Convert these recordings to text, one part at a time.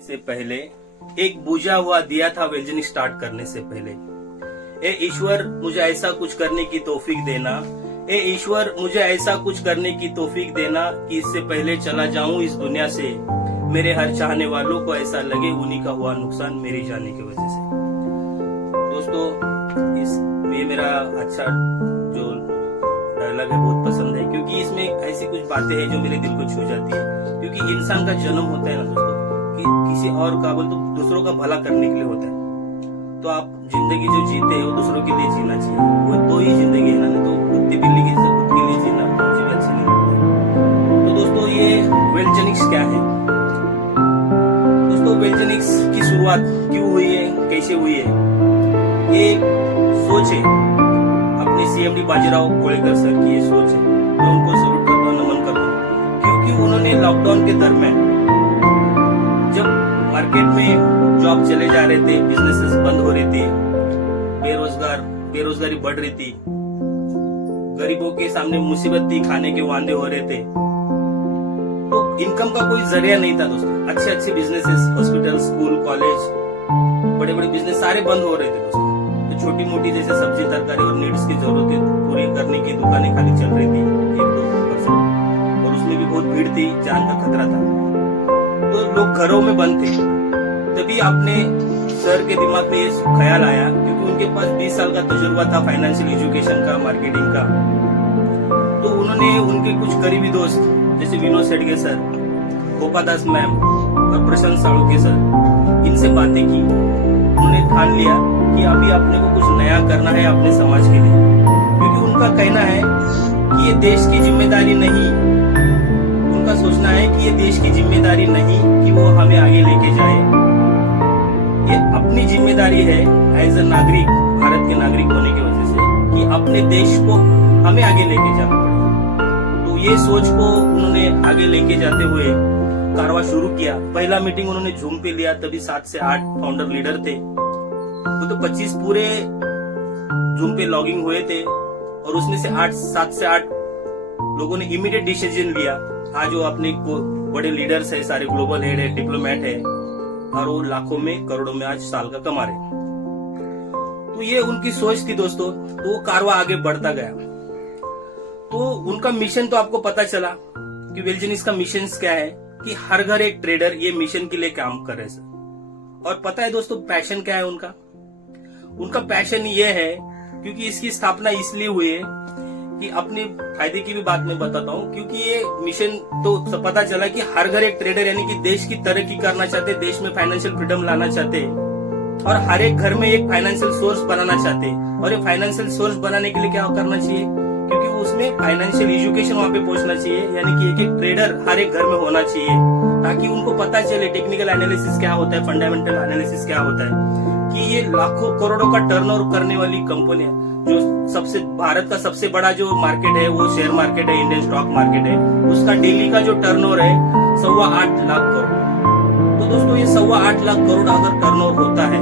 से पहले एक बुझा हुआ दिया था व्यंजन स्टार्ट करने से पहले। ए ईश्वर मुझे ऐसा कुछ करने की तौफीक देना, ए ईश्वर मुझे ऐसा कुछ करने की तौफीक देना कि इससे पहले चला जाऊं इस दुनिया से। मेरे हर चाहने वालों को ऐसा लगे उन्हीं का हुआ नुकसान मेरी जाने की वजह से। दोस्तों ये मेरा अच्छा जो डायलॉग है बहुत पसंद है, क्योंकि इसमें ऐसी कुछ बातें हैं जो मेरे दिल को छू जाती है। क्योंकि इंसान का जन्म होता है ना दोस्तों कि किसी और का बोल तो दूसरों का भला करने के लिए होता है। तो आप जिंदगी जो जीते हैं वो दूसरों के लिए जीना चाहिए, वो तो ही जिंदगी है ना। तो कुत्ते बिल्ली की खुद के लिए जीना मुझे भी अच्छा नहीं लगता। तो दोस्तों ये वेलजेनिक्स क्या है? दोस्तों वेलजेनिक्स की शुरुआत क्यों हुई है, कैसे हुई है? ये सोच है अपने सीएमडी बाजीराव गोलेकर सर की, ये सोच है। मैं उनको सल्यूट करता हूँ, नमन करता हूँ, क्योंकि उन्होंने लॉकडाउन के दरमियान जब मार्केट में जॉब चले जा रहे थे, बिजनेसेस बंद हो रही थी, बेरोजगारी बढ़ रही थी, गरीबों के सामने मुसीबत थी, खाने के वांदे हो रहे थे, तो इनकम का कोई जरिया नहीं था दोस्तों। अच्छे बिजनेसेस, हॉस्पिटल, स्कूल, कॉलेज, बड़े बिजनेस सारे बंद हो रहे थे दोस्तों। तो छोटी मोटी जैसे सब्जी, तरकारी और नीड्स की जरूरतें पूरी करने की दुकानें खाली चल रही थी 1-2%, और उसमें भी बहुत भीड़ थी, जान का खतरा था। तो लोग घरों में बंद थे। तभी आपने सर के दिमाग में ये ख्याल आया, क्योंकि उनके पास 20 साल का तजुर्बा था फाइनेंशियल एजुकेशन का, मार्केटिंग का। तो उन्होंने उनके कुछ करीबी दोस्त जैसे विनोद शेडगे सर, गोपादास मैम और प्रशांत साळुंखे सर, इनसे बातें की। उन्होंने ठान लिया कि अभी अपने को कुछ नया करना है अपने समाज के लिए, क्योंकि उनका कहना है कि ये देश की जिम्मेदारी नहीं, उनका सोचना है कि ये देश की जिम्मेदारी नहीं कि वो हमें आगे लेके जाए, ये अपनी जिम्मेदारी है एज अ नागरिक, भारत के नागरिक होने की वजह से, कि अपने देश को हमें आगे लेके जाना पड़ेगा। तो ये सोच को उन्होंने आगे लेके जाते हुए कारवा शुरू किया। पहला मीटिंग उन्होंने जूम पे लिया, तभी 7 से 8 फाउंडर लीडर थे। वो तो 25 पूरे जूम पे लॉगिंग हुए थे, और उसमें से 7 से 8 लोगों ने इमीडिएट डिसीजन लिया। आज वो अपने बड़े लीडर्स है, सारे ग्लोबल हेड है, डिप्लोमेट है, और वो लाखों में करोड़ों में आज साल का कमा रहे। तो ये उनकी सोच थी दोस्तों। तो वो कारवा आगे बढ़ता गया। तो उनका मिशन तो आपको पता चला कि वेलजेनिक्स का मिशन क्या है, कि हर घर एक ट्रेडर, ये मिशन के लिए काम कर रहे हैं सर। और पता है दोस्तों पैशन क्या है उनका? उनका पैशन ये है, क्योंकि इसकी स्थापना इसलिए हुई है कि अपने फायदे की भी बात मैं बताता हूँ, क्योंकि ये मिशन तो पता चला कि हर घर एक ट्रेडर, यानी कि देश की तरक्की करना चाहते, देश में फाइनेंशियल फ्रीडम लाना चाहते, और हर एक घर में एक फाइनेंशियल सोर्स बनाना चाहते। और ये फाइनेंशियल सोर्स बनाने के लिए क्या करना चाहिए? क्योंकि उसमें फाइनेंशियल एजुकेशन वहां पे पहुंचना चाहिए, यानी कि एक ट्रेडर हर एक घर में होना चाहिए, ताकि उनको पता चले टेक्निकल एनालिसिस क्या होता है, फंडामेंटल एनालिसिस क्या होता है, कि ये लाखों करोड़ों का टर्नओवर करने वाली कंपनियां, जो भारत का सबसे बड़ा जो मार्केट है वो शेयर मार्केट है, इंडियन स्टॉक मार्केट है, उसका डेली का जो टर्नओवर है 8.25 लाख करोड़। तो दोस्तों ये 8.25 लाख करोड़ अगर टर्नओवर होता है,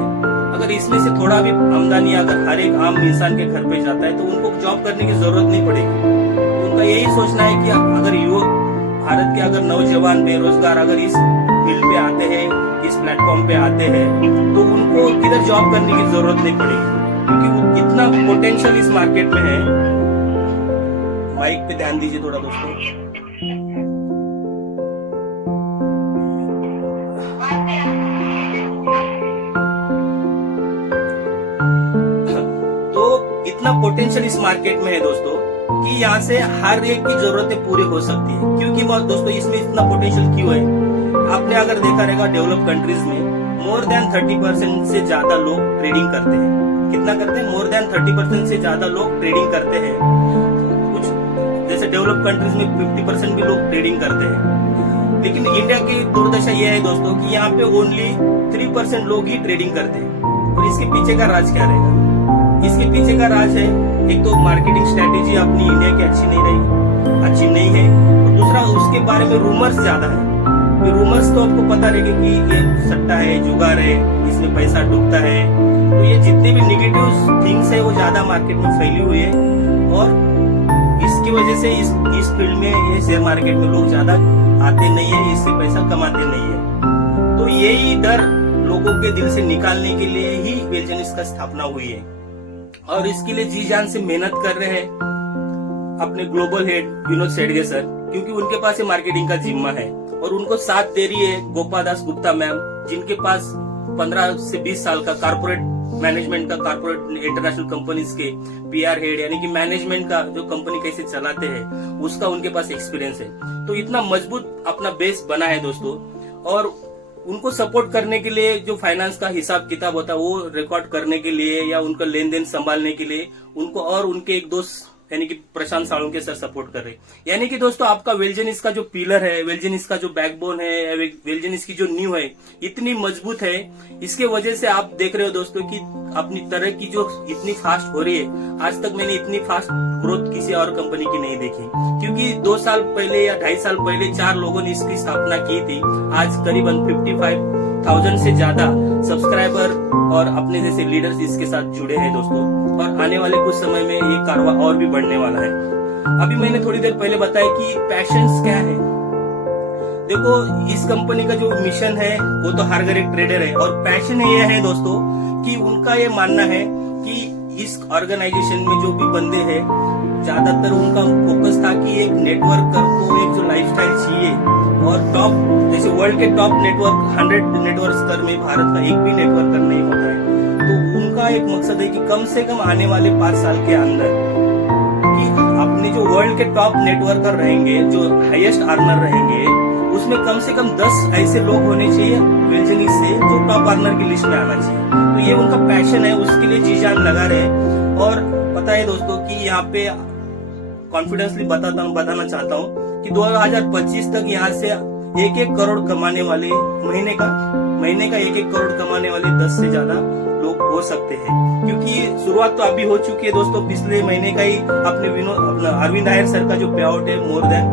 अगर इसमें से थोड़ा भी आमदनी अगर हर एक आम इंसान के घर पे जाता है, तो उनको जॉब करने की जरूरत नहीं पड़ेगी। उनका यही सोचना है कि अगर युवक, भारत के अगर नौजवान बेरोजगार अगर इस फील्ड पे आते हैं, इस प्लेटफॉर्म पे आते हैं, तो उनको किधर जॉब करने की जरूरत नहीं पड़ेगी, क्योंकि इतना पोटेंशियल इस मार्केट में है। माइक पे ध्यान दीजिए थोड़ा दोस्तों। इतना पोटेंशियल इस मार्केट में है दोस्तों कि यहाँ से हर एक की जरूरतें पूरी हो सकती है। क्योंकि दोस्तों इसमें इतना पोटेंशियल क्यों है? आपने अगर देखा रहेगा डेवलप कंट्रीज में मोर देन 30% से ज्यादा लोग ट्रेडिंग करते हैं। कितना करते हैं? मोर देन 30% से ज्यादा लोग ट्रेडिंग करते हैं। कुछ जैसे डेवलप कंट्रीज में 50% भी लोग ट्रेडिंग करते हैं। लेकिन इंडिया की दुर्दशा यह है दोस्तों कि यहाँ पे ओनली 3% लोग ही ट्रेडिंग करते हैं। और इसके पीछे का राज क्या रहेगा? इसके पीछे का राज है, एक तो मार्केटिंग स्ट्रेटेजी अपनी इंडिया की अच्छी नहीं है, और दूसरा उसके बारे में रूमर्स ज्यादा है। रूमर्स तो आपको पता रहेगा कि ये सट्टा है, जुगाड़ है, इसमें पैसा डूबता है। तो ये जितने भी निगेटिव थिंग्स है वो ज्यादा मार्केट में फैली हुई है, और इसकी वजह से इस फील्ड में, ये शेयर मार्केट में लोग ज्यादा आते नहीं है, इससे पैसा कमाते नहीं है। तो तो यही डर लोगों के दिल से निकालने के लिए ही वेलजेनिक्स का स्थापना हुई है और इसके लिए जी जान से मेहनत कर रहे हैं अपने global head Vinod Shedge sir, क्योंकि उनके पास ये मार्केटिंग का जिम्मा है और उनको साथ दे रही है गोपा दास गुप्ता मैम, जिनके पास 15 से 20 साल का कारपोरेट मैनेजमेंट का, कारपोरेट इंटरनेशनल कंपनीज के PR हेड यानी कि मैनेजमेंट का जो कंपनी कैसे चलाते हैं उसका उनके पास एक्सपीरियंस है। तो इतना मजबूत अपना बेस बना है दोस्तों, और उनको सपोर्ट करने के लिए जो फाइनेंस का हिसाब किताब होता है वो रिकॉर्ड करने के लिए या उनका लेन देन संभालने के लिए उनको और उनके एक दोस्त यानी कि प्रशांत साळुंके सर सपोर्ट कर रहे। यानी कि दोस्तों आपका वेलजेनिक्स का जो पिलर है, वेलजेनिक्स का जो बैकबोन है, वेलजेनिक्स की जो नींव है इतनी मजबूत है। इसके वजह से आप देख रहे हो दोस्तों कि अपनी तरह की जो इतनी फास्ट हो रही है, आज तक मैंने इतनी फास्ट ग्रोथ किसी और कंपनी की नहीं देखी, क्योंकि 2 साल पहले या 2.5 साल पहले 4 लोगों ने इसकी स्थापना की थी। आज करीबन 55,000 से ज्यादा सब्सक्राइबर और अपने जैसे लीडर्स इसके साथ जुड़े हैं दोस्तों, और आने वाले कुछ समय में ये कारवा और भी बढ़ने वाला है। अभी मैंने थोड़ी देर पहले बताया कि पैशंस क्या है। देखो इस कंपनी का जो मिशन है वो तो हर घर एक ट्रेडर है, और पैशन ये है दोस्तों कि उनका ये मानना है कि इस ऑर्गेनाइजेशन में जो भी बंदे हैं ज्यादातर उनका फोकस था कि एक नेटवर्कर को एक जो लाइफस्टाइल चाहिए, और टॉप जैसे वर्ल्ड के टॉप नेटवर्क 100 नेटवर्क स्तर में भारत का एक भी नेटवर्कर नहीं होता है। तो उनका एक मकसद है कि कम से कम आने वाले 5 साल के अंदर कि अपने जो वर्ल्ड के टॉप नेटवर्कर रहेंगे, जो हाईएस्ट अर्नर रहेंगे, उसमें कम से कम 10 ऐसे लोग होने चाहिए वेलजेनिक्स से जो टॉप अर्नर की लिस्ट में आना चाहिए। तो ये उनका पैशन है, उसके लिए जी जान लगा रहे। और पता है दोस्तों कि यहाँ पे कॉन्फिडेंसली बताना चाहता हूँ कि 2025 तक यहाँ से 1-1 करोड़ कमाने वाले महीने का 1-1 करोड़ कमाने वाले 10 से ज्यादा लोग हो सकते हैं, क्योंकि शुरुआत तो अभी हो चुकी है दोस्तों। पिछले महीने का ही अपना अरविंद आयर सर का जो पे आउट है मोर देन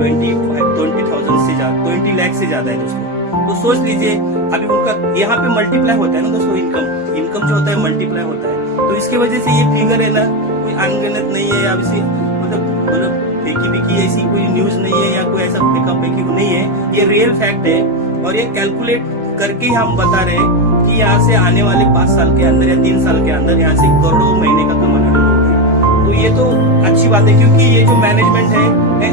20,000 से ज्यादा, 20 लाख से ज्यादा है दोस्तों। तो सोच लीजिए अभी उनका यहाँ पे मल्टीप्लाई होता है ना दोस्तों, इनकम जो होता है मल्टीप्लाई होता है। तो इसके वजह से ये फिगर है ना कोई अनगिनत नहीं है, अब इसे मतलब फेंकी बिकी ऐसी कोई न्यूज नहीं है या कोई ऐसा फेंका फेंकी नहीं है, ये रियल फैक्ट है। और ये कैलकुलेट करके हम बता रहे हैं कि यहाँ से आने वाले 5 साल के अंदर या 3 साल के अंदर यहाँ से करोड़ों महीने का कमाने लोग हैं। तो ये तो अच्छी बात है, क्योंकि ये जो मैनेजमेंट है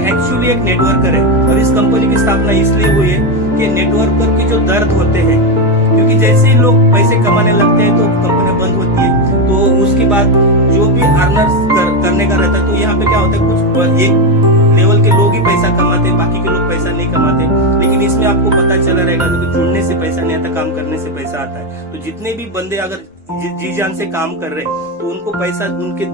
एक्चुअली एक नेटवर्कर है, और इस कंपनी की स्थापना इसलिए हुई है कि नेटवर्कर के जो दर्द होते हैं, क्योंकि जैसे ही लोग पैसे कमाने लगते हैं तो कंपनी बंद होती है, तो उसके बाद जो भी अर्नर्स करने का रहता है, तो यहाँ पे क्या होता है कुछ एक लेवल के लोग ही पैसा कमाते हैं, बाकी के लोग पैसा नहीं कमाते। लेकिन इसमें आपको पता चला रहेगा कि जुड़ने से पैसा नहीं आता, काम करने से पैसा आता है। तो जितने भी बंदे अगर जी जान से काम कर रहे हैं तो उनको पैसा उनके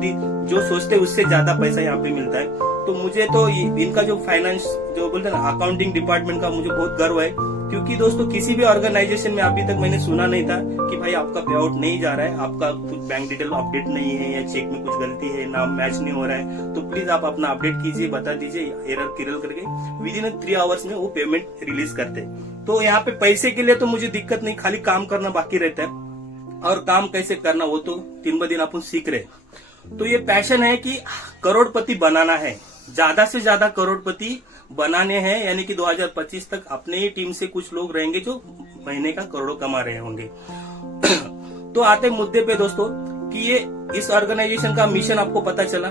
जो सोचते हैं उससे ज्यादा पैसा यहाँ पे मिलता है। तो मुझे तो इनका जो फाइनेंस जो बोलते हैं ना अकाउंटिंग डिपार्टमेंट का मुझे बहुत गर्व है, क्योंकि दोस्तों किसी भी ऑर्गेनाइजेशन में अभी तक मैंने सुना नहीं था कि भाई आपका पे आउट नहीं जा रहा है, आपका कुछ बैंक डिटेल अपडेट नहीं है या चेक में कुछ गलती है, नाम मैच नहीं हो रहा है, तो प्लीज आप अपना अपडेट कीजिए, बता दीजिए एरर किरल करके विदिन 3 आवर्स में वो पेमेंट रिलीज करते। तो यहाँ पे पैसे के लिए तो मुझे दिक्कत नहीं, खाली काम करना बाकी रहता है, और काम कैसे करना वो तो दिन ब दिन अपन सीख रहे। तो ये पैशन है कि करोड़पति बनाना है, ज्यादा से ज्यादा करोड़पति बनाने हैं, यानी कि 2025 तक अपने ही टीम से कुछ लोग रहेंगे जो महीने का करोड़ों कमा रहे होंगे। तो आते मुद्दे पे दोस्तों कि ये इस ऑर्गेनाइजेशन का मिशन आपको पता चला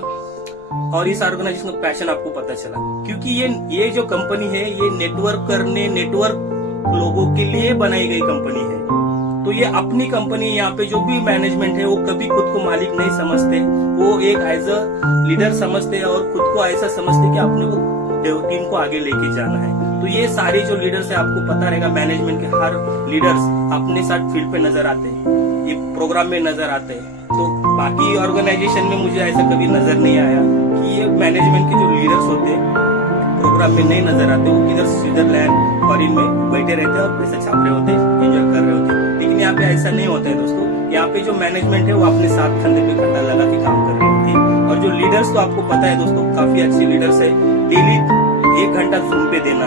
और इस ऑर्गेनाइजेशन का पैशन आपको पता चला, क्योंकि ये जो कंपनी है ये नेटवर्क लोगों के लिए बनाई गई कंपनी है। तो ये अपनी कंपनी, यहाँ पे जो भी मैनेजमेंट है वो कभी खुद को मालिक नहीं समझते, वो एक एज अ लीडर समझते हैं और खुद को ऐसा समझते कि अपने को टीम को आगे लेके जाना है। तो ये सारे जो लीडर्स है आपको पता रहेगा, मैनेजमेंट के हर लीडर्स अपने साथ फील्ड पे नजर आते हैं, ये प्रोग्राम में नजर आते हैं। तो बाकी ऑर्गेनाइजेशन में मुझे ऐसा कभी नजर नहीं आया कि ये मैनेजमेंट के जो लीडर्स होते हैं प्रोग्राम में नहीं नजर आते, वो किधर स्विट्जरलैंड फॉरेन में बैठे रहते हैं और पैसे छाप रहे होते हैं, एंजॉय कर रहे होते हैं। लेकिन यहाँ पे ऐसा नहीं होता है दोस्तों, यहाँ पे जो मैनेजमेंट है वो अपने साथ कंधे पे कंधा लगा के काम कर रही होती है। और जो लीडर्स तो आपको पता है दोस्तों, काफी अच्छे लीडर्स है, डेली 1 घंटा जूम पे देना,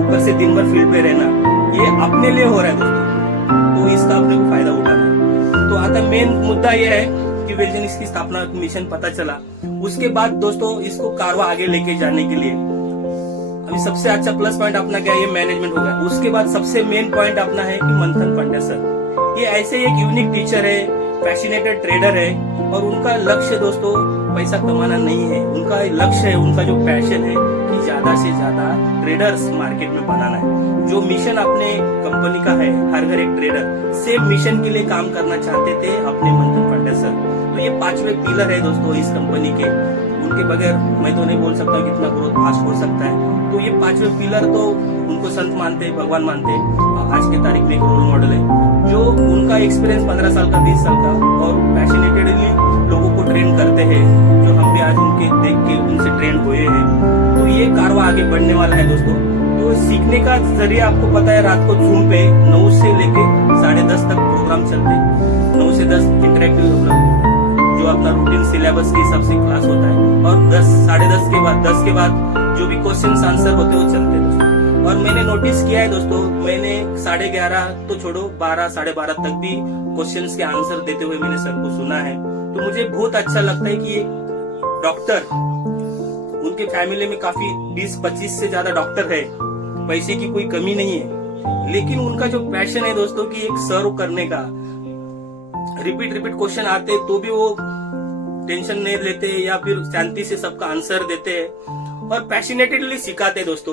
ऊपर से दिन भर फील्ड पे रहना, ये अपने लिए हो रहा है दोस्तों, तो इसका अपने को फायदा उठाना है। तो आता मेन मुद्दा यह है कि वेलजेनिक्स की स्थापना मिशन पता चला, उसके बाद दोस्तों इसको कारवा आगे लेके जाने के लिए अभी सबसे अच्छा प्लस पॉइंट अपना क्या है, ये मैनेजमेंट हो गया। उसके बाद सबसे मेन पॉइंट अपना है कि मंथन पांड्या सर, ये ऐसे एक यूनिक टीचर है, पैशनेटेड ट्रेडर है, और उनका लक्ष्य दोस्तों पैसा कमाना नहीं है, उनका लक्ष्य है, उनका जो पैशन है कि ज्यादा से ज्यादा ट्रेडर्स मार्केट में बनाना है। जो मिशन अपने कंपनी का है, हर घर एक ट्रेडर, सेम मिशन के लिए काम करना चाहते थे अपने मंथन पांड्या सर। तो ये 5वें पिलर है दोस्तों इस कंपनी के, उनके बगैर मैं तो नहीं बोल सकता कितना ग्रोथ फास्ट हो सकता है। तो ये 5वें पिलर तो उनको संत मानते हैं, भगवान मानते हैं, आज के तारीख में एक रोल मॉडल है। जो उनका एक्सपीरियंस 15 साल का, 20 साल का, और पैशनेटेडली लोगों को ट्रेन करते हैं, जो हम भी आज उनके देख के उनसे ट्रेन हुए हैं। तो ये कारवा आगे बढ़ने वाला है दोस्तों। तो सीखने का जरिया आपको पता है, रात को जूम पे 9 से लेके 10:30 तक प्रोग्राम चलते हैं। 9 से 10 इंटरेक्टिव जो अपना रूटीन सिलेबस के हिसाब से क्लास होता है, और 10 के बाद 10 के बाद जो भी क्वेश्चन आंसर होते हैं वो चलते हैं दोस्तों। और मैंने नोटिस किया है दोस्तों, मैंने 11:30 तो छोड़ो 12 साढ़े 12 तक भी क्वेश्चंस के आंसर देते हुए मैंने सर को सुना है। तो मुझे बहुत अच्छा लगता है कि डॉक्टर, उनके फैमिली में काफी 20-25 से ज्यादा डॉक्टर है, पैसे की कोई कमी नहीं है, लेकिन उनका जो पैशन है दोस्तों कि एक सर्व करने का, रिपीट क्वेश्चन आते तो भी वो टेंशन नहीं लेते, या फिर शांति से सबका आंसर देते हैं और पैशनेटेडली सिखाते दोस्तों।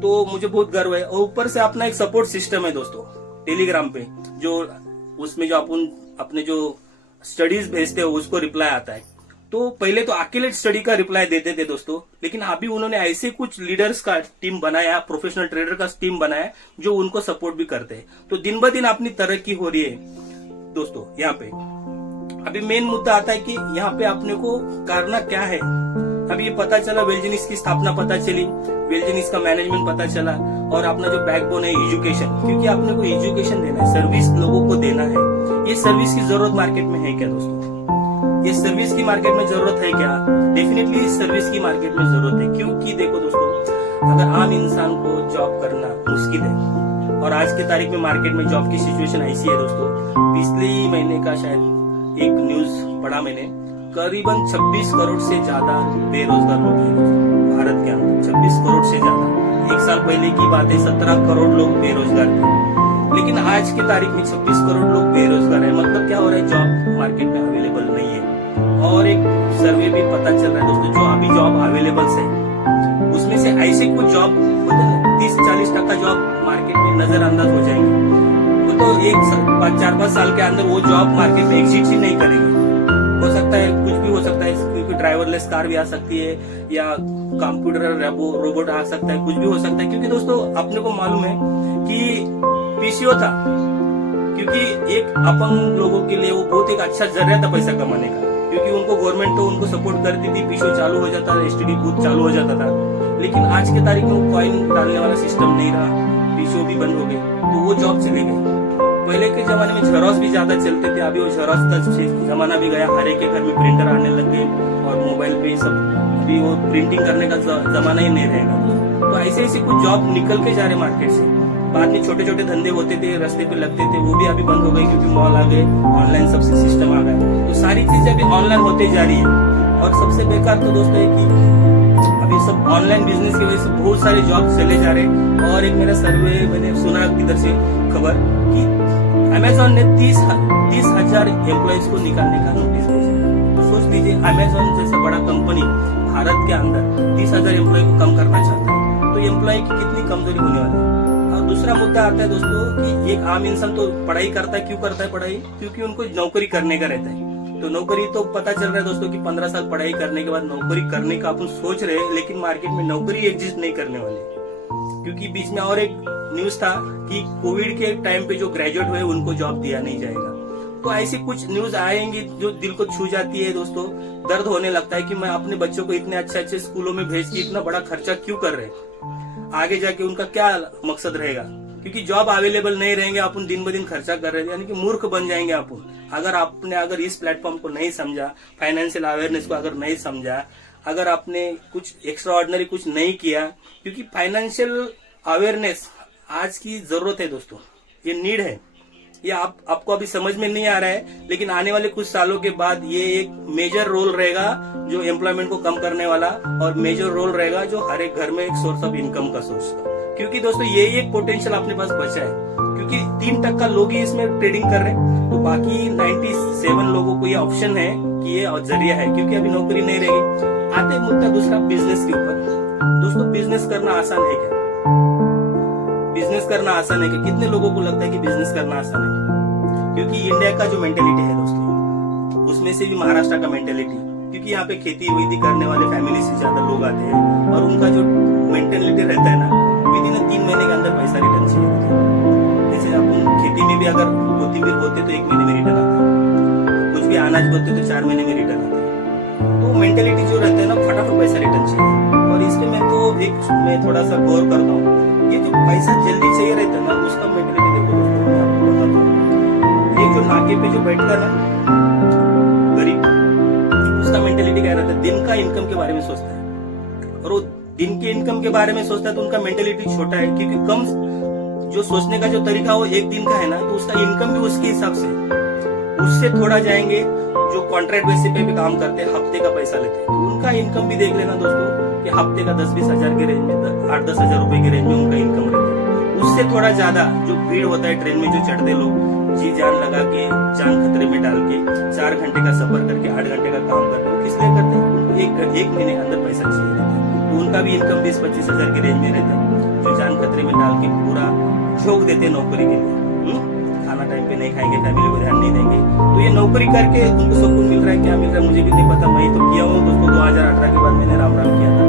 तो मुझे बहुत गर्व है। और ऊपर से अपना एक सपोर्ट सिस्टम है दोस्तों टेलीग्राम पे, जो उसमें जो अपन अपने जो स्टडीज भेजते हो उसको रिप्लाई आता है। तो पहले तो अकेले स्टडी का रिप्लाई देते थे दोस्तों, लेकिन अभी उन्होंने ऐसे कुछ लीडर्स का टीम बनाया, प्रोफेशनल ट्रेडर का टीम बनाया जो उनको सपोर्ट भी करते हैं। तो दिन ब दिन अपनी तरक्की हो रही है दोस्तों। यहाँ पे अभी मेन मुद्दा आता है कि यहाँ पे अपने को करना क्या है। अभी ये पता चला, वेलजिनिस की स्थापना पता चली, वेलजिनिस का मैनेजमेंट पता चला, और अपना जो बैकबोन है एजुकेशन, क्योंकि आपने को एजुकेशन देना है, सर्विस लोगों को देना है। ये सर्विस की जरूरत मार्केट में है क्या दोस्तों? ये सर्विस की मार्केट में जरूरत है क्या? डेफिनेटली सर्विस की मार्केट में जरूरत है। क्योंकि देखो दोस्तों, अगर आम इंसान को जॉब करना मुश्किल है, और आज की तारीख में मार्केट में जॉब की सिचुएशन ऐसी है दोस्तों, पिछले ही महीने का शायद एक न्यूज पढ़ा मैंने, करीबन 26 करोड़ से ज्यादा बेरोजगार लोग हैं दोस्तों भारत के अंदर। 26 करोड़ से ज्यादा। एक साल पहले की बात है 17 करोड़ लोग बेरोजगार थे, लेकिन आज की तारीख में 26 करोड़ लोग बेरोजगार है। मतलब क्या हो रहा है, जॉब मार्केट में अवेलेबल नहीं है। और एक सर्वे भी पता चल रहा है दोस्तों, जो अभी जॉब अवेलेबल है उसमें से ऐसे कुछ जॉब 30-40% जॉब मार्केट में नजरअंदाज हो जाएंगे। वो तो 4-5 साल के अंदर वो जॉब मार्केट में एग्जिट ही नहीं करेगी। हो सकता है कुछ भी हो सकता है, क्योंकि ड्राइवरलेस कार भी आ सकती है, या कंप्यूटर रोबोट आ सकता है, कुछ भी हो सकता है। क्योंकि दोस्तों अपने को मालूम है कि पीसीओ था, क्योंकि एक अपंग लोगों के लिए वो बहुत एक अच्छा जरिया था पैसा कमाने का, क्योंकि उनको गवर्नमेंट तो उनको सपोर्ट करती थी, पीसीओ चालू हो जाता था, एसटीडी बूथ चालू हो जाता था। लेकिन आज के तारीख में वो कॉइन डालने वाला सिस्टम नहीं रहा, पीसीओ भी बंद हो गए, तो वो जॉब चले गई। पहले के जमाने में झेरॉक्स भी ज्यादा चलते थे, अभी वो झेरॉक्स का जमाना भी गया, हर एक के घर में प्रिंटर आने लग गए, और मोबाइल पे सब, अभी वो प्रिंटिंग करने का जमाना ही नहीं रहेगा। तो ऐसे ऐसे कुछ जॉब निकल के जा रहे मार्केट से। बाद में छोटे छोटे धंधे होते थे, रास्ते पे लगते थे, वो भी अभी बंद हो गए, क्योंकि मॉल आ गए, ऑनलाइन सबसे सिस्टम आ गया। तो सारी चीजें अभी ऑनलाइन होते जा रही है। और सबसे बेकार तो दोस्तों है कि अभी सब ऑनलाइन बिजनेस की वजह से बहुत सारे जॉब चले जा रहे। और एक मेरा सर्वे मैंने सुना किधर से खबर कि अमेजोन ने 30,000 एम्प्लॉइज को निकालने का नोटिस भेजा। तो सोच लीजिए, अमेजोन जैसा बड़ा कंपनी भारत के अंदर 30,000 एम्प्लॉय को कम करना चाहता है, तो एम्प्लॉय की कितनी कमजोरी होने वाली है। और दूसरा मुद्दा आता है दोस्तों कि एक आम इंसान तो पढ़ाई करता है। क्यों करता है पढ़ाई? क्योंकि उनको नौकरी करने का रहता है। तो नौकरी तो पता चल रहा है दोस्तों कि 15 साल पढ़ाई करने के बाद नौकरी करने का अपन सोच रहे हैं, लेकिन मार्केट में नौकरी एग्जिस्ट नहीं करने वाली। क्योंकि बीच में और एक न्यूज था कि कोविड के टाइम पे जो ग्रेजुएट हुए उनको जॉब दिया नहीं जाएगा। तो ऐसी कुछ न्यूज आएंगी जो दिल को छू जाती है दोस्तों। दर्द होने लगता है कि मैं अपने बच्चों को इतने अच्छे अच्छे स्कूलों में भेज के इतना बड़ा खर्चा क्यों कर रहे हैं, आगे जाके उनका क्या मकसद रहेगा। क्योंकि जॉब अवेलेबल नहीं रहेंगे, अपन दिन ब दिन खर्चा कर रहे हैं, यानी कि मूर्ख बन जाएंगे अपन। अगर इस प्लेटफॉर्म को नहीं समझा, फाइनेंशियल अवेयरनेस को अगर नहीं समझा, अगर आपने कुछ एक्स्ट्रा ऑर्डिनरी कुछ नहीं किया, क्योंकि फाइनेंशियल अवेयरनेस आज की जरूरत है दोस्तों, ये नीड है। ये आपको अभी समझ में नहीं आ रहा है, लेकिन आने वाले कुछ सालों के बाद ये एक मेजर रोल रहेगा जो एम्प्लॉयमेंट को कम करने वाला, और मेजर रोल रहेगा जो हर एक घर में एक सोर्स ऑफ इनकम का सोर्स का। क्योंकि दोस्तों ये एक पोटेंशियल अपने पास बचा है, क्योंकि 3% लोग ही इसमें ट्रेडिंग कर रहे हैं, तो बाकी 97 लोगों को ये ऑप्शन है कि ये जरिया है, क्योंकि अभी नौकरी नहीं रहेगी। आते मुद्दा दूसरा बिजनेस के ऊपर। दोस्तों बिजनेस करना आसान है क्या? बिजनेस करना आसान है क्या? कितने लोगों को लगता है कि बिजनेस करना आसान है? क्योंकि इंडिया का जो मेंटेलिटी है दोस्तों, उसमें से भी महाराष्ट्र का मेंटेलिटी, क्योंकि यहाँ पे खेती वेदी करने वाले फैमिली से ज्यादा लोग आते हैं, और उनका जो मेंटेलिटी रहता है ना, विद इन 3 महीने के अंदर पैसा रिटर्न चाहिए। जैसे अपन खेती में भी अगर कोथिंबीर बोते तो 1 महीने में रिटर्न आता है, कुछ भी अनाज बोते तो 4 महीने में रिटर्न आता है। तो मेंटेलिटी जो रहता है ना, फटाफट पैसा रिटर्न चाहिए। और इसमें मैं थोड़ा सा गौर करता हूँ, ये जो पैसा जल्दी चाहिए रहता है ना, उसका मेंटेलिटी देखो दोस्तों, मैं आपको बताता हूँ। एक जो नाके पे जो बैठता है ना गरीब, उसका मेंटेलिटी क्या रहता है? दिन का इनकम के बारे में सोचता है, और वो दिन के इनकम के बारे में सोचता है तो उनका मेंटेलिटी छोटा है, क्योंकि कम जो सोचने का जो तरीका वो 1 दिन का है ना, तो उसका इनकम भी उसके हिसाब से, उससे थोड़ा जाएंगे जो कॉन्ट्रैक्ट बेसिस पे भी काम करते हैं, हफ्ते का पैसा लेते हैं, तो उनका इनकम भी देख लेना दोस्तों कि हफ्ते का 10-20 हजार के रेंज में, 8-10 हजार रुपए के रेंज में उनका इनकम रहता है। उससे थोड़ा ज्यादा जो भीड़ होता है ट्रेन में, जो चढ़ते लोग जी जान लगा के, जान खतरे में डाल के 4 घंटे का सफर करके 8 घंटे का काम करते हैं, किस लिए करते हैं? उनको एक महीने के अंदर पैसा चाहिए रहता है, तो उनका भी इनकम 20-25 हजार के रेंज में रहता है, जो जान खतरे में डाल के पूरा झोंक देते हैं नौकरी के लिए। खाना टाइम पे नहीं खाएंगे, फैमिली को ध्यान नहीं देंगे, तो ये नौकरी करके उनको सुकून मिल रहा है, क्या मिल रहा है मुझे भी नहीं पता, मैं तो किया हूँ दोस्तों, 2018 के बाद मैंने राम किया था।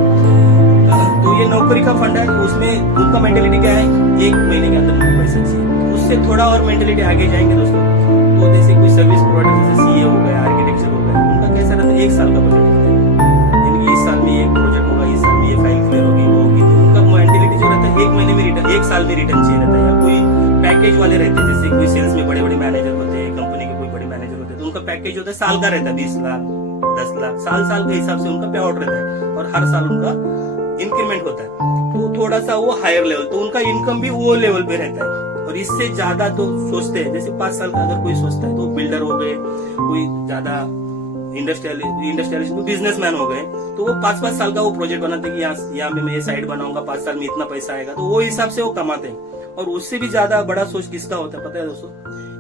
तो ये नौकरी का फंड है, उसमें उनका मेंटेलिटी क्या है? 1 महीने के अंदर उनको पैसा चाहिए। उससे थोड़ा और मेंटेलिटी आगे जाएंगे दोस्तों, तो जैसे कोई सर्विस प्रोवाइडर, जैसे सीए हो गया, आर्किटेक्चर हो गया, उनका कैसा रहता है? 1 साल का बजट होता है, यानी कि इस साल में ये प्रोजेक्ट होगा, इस साल में ये फाइल क्लियर होगी, वो होगी, तो उनका मेंटेलिटी जो रहता है 1 महीने में रिटर्न, 1 साल में रिटर्न चाहिए रहता है। या कोई पैकेज वाले रहते हैं, जैसे कोई सेल्स में बड़े बड़े मैनेजर होते हैं, कंपनी के कोई बड़े मैनेजर होते हैं, तो उनका पैकेज होता है साल का रहता है, 20 लाख 10 लाख, साल के हिसाब से उनका पे आउट रहता है, और हर साल उनका इंक्रीमेंट होता है, तो थोड़ा सा वो हायर लेवल, तो उनका इनकम भी वो लेवल पे रहता है। और इससे ज्यादा तो सोचते हैं, जैसे 5 साल का अगर कोई सोचता है तो बिल्डर हो गए, कोई ज्यादा इंडस्ट्रियलिस्ट बिजनेसमैन हो गए, तो वो 5-5 साल का वो प्रोजेक्ट बनाते हैं कि यहाँ पे मैं ये साइड बनाऊंगा, 5 साल में इतना पैसा आएगा, तो वो हिसाब से वो कमाते हैं। और उससे भी ज्यादा बड़ा सोच किसका होता है पता है दोस्तों?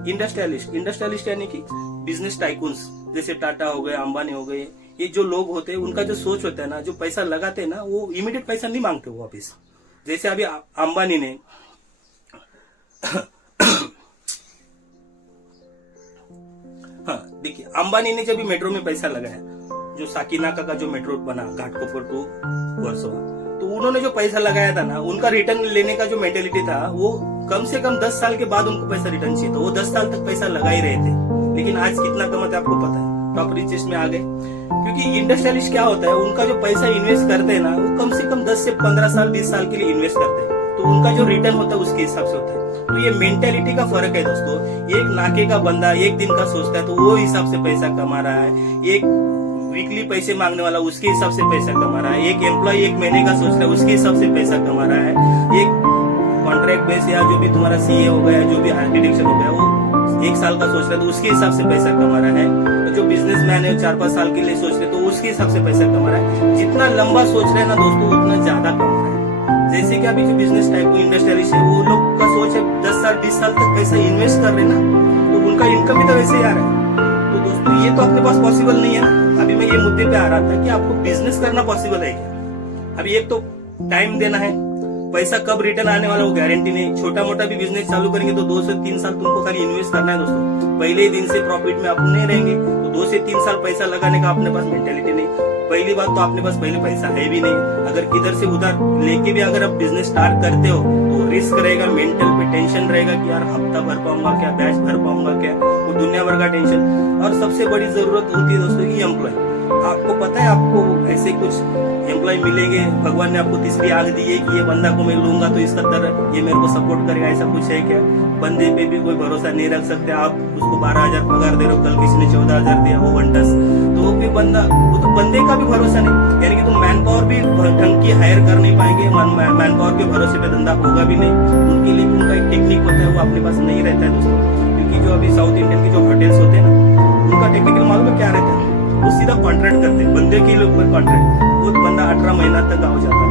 इंडस्ट्रियलिस्ट यानी कि बिजनेस टाइकून्स, जैसे टाटा हो गए, अंबानी हो गए, ये जो लोग होते हैं, उनका जो सोच होता है ना, जो पैसा लगाते हैं ना, वो इमीडिएट पैसा नहीं मांगते वो वापिस। जैसे अभी अंबानी ने हाँ देखिए, अंबानी ने जब मेट्रो में पैसा लगाया, जो साकीनाका का जो मेट्रो बना घाटकोपर टू वर्सोवा, तो उन्होंने जो पैसा लगाया था ना, उनका रिटर्न लेने का जो मेंटेलिटी था, वो कम से कम 10 साल के बाद उनको पैसा रिटर्न चाहिए, तो वो 10 साल तक पैसा लगा ही रहे थे। लेकिन आज कितना कमाते आपको पता है? टॉप रिचेस्ट में आ गए। क्योंकि इंडस्ट्रियलिस्ट क्या होता है, उनका जो पैसा इन्वेस्ट करते हैं ना, वो कम से कम 10 से 15 साल 20 साल के लिए इन्वेस्ट करते हैं, तो उनका जो रिटर्न होता है उसके हिसाब से होता है। तो ये मेंटेलिटी का फर्क है दोस्तों। एक नाके का बंदा 1 दिन का सोचता है तो वो हिसाब से पैसा कमा रहा है, एक वीकली पैसे मांगने वाला उसके हिसाब से पैसा कमा रहा है, एक एम्प्लॉय 1 महीने का सोच रहा है उसके हिसाब से पैसा कमा रहा है, एक कॉन्ट्रैक्ट बेस या जो भी तुम्हारा सीए हो गया, जो भी आर्किटेक्चर हो गया, वो 1 साल का सोच रहा है तो उसके हिसाब से पैसा कमा रहा है, तो जो बिजनेसमैन है 4-5 साल के लिए सोच रहे तो उसके हिसाब से पैसा कमा रहा है। जितना लंबा सोच रहे हैं ना दोस्तों, उतना ज्यादा कमा रहा है। जैसे कि अभी जो बिजनेस टाइप को इंडस्ट्रियलिस्ट है, वो लोग का सोच है 10 साल 20 साल तक पैसा इन्वेस्ट कर रहे ना, तो उनका इनकम भी तो वैसे ही आ रहा है। तो दोस्तों ये तो अपने पास पॉसिबल नहीं है ना। अभी मैं ये मुद्दे पे आ रहा था कि आपको बिजनेस करना पॉसिबल है क्या। अभी एक तो टाइम देना है, पैसा कब रिटर्न आने वाला वो गारंटी नहीं। छोटा मोटा भी बिजनेस चालू करेंगे तो 2 से 3 साल तुमको खाली इन्वेस्ट करना है दोस्तों। पहले ही दिन से प्रॉफिट में अपन नहीं रहेंगे, तो 2 से 3 साल पैसा लगाने का अपने पास मेंटेलिटी नहीं। पहली बात तो अपने पास पहले पैसा है भी नहीं। अगर किधर से उधर लेके भी अगर आप बिजनेस स्टार्ट करते हो तो रिस्क रहेगा, मेंटल पे टेंशन रहेगा कि यार हफ्ता भर पाऊंगा क्या, बैच भर पाऊंगा क्या, वो दुनिया भर का टेंशन। और सबसे बड़ी जरूरत होती है दोस्तों की एम्प्लॉय। आपको पता है आपको ऐसे कुछ एम्प्लॉय मिलेंगे, भगवान ने आपको तीसरी आग दी है कि ये बंदा को मैं लूंगा तो इसका तरह ये मेरे को सपोर्ट करेगा, ऐसा कुछ है क्या। बंदे पे भी कोई भरोसा नहीं रख सकते। आप उसको 12,000 पगार दे रहे हो, कल किसी ने 14,000 दिया, वो घंटा, तो वो भी बंदा, वो तो बंदे का भी भरोसा नहीं। यानी कि तुम मैन पावर भी ढंग की हायर कर नहीं पाएंगे, मैन पावर के भरोसे पे धंधा होगा भी नहीं। उनके लिए भी उनका एक टेक्निक होता है, वो अपने पास नहीं रहता है दोस्तों। कि जो अभी साउथ इंडियन के जो होटल्स होते हैं ना, उनका टेक्निकल मालूम है क्या रहता है, वो सीधा कॉन्ट्रैक्ट करते हैं, बंदे के ऊपर कॉन्ट्रैक्ट। वो बंदा 18 महीना तक गाँव जाता है,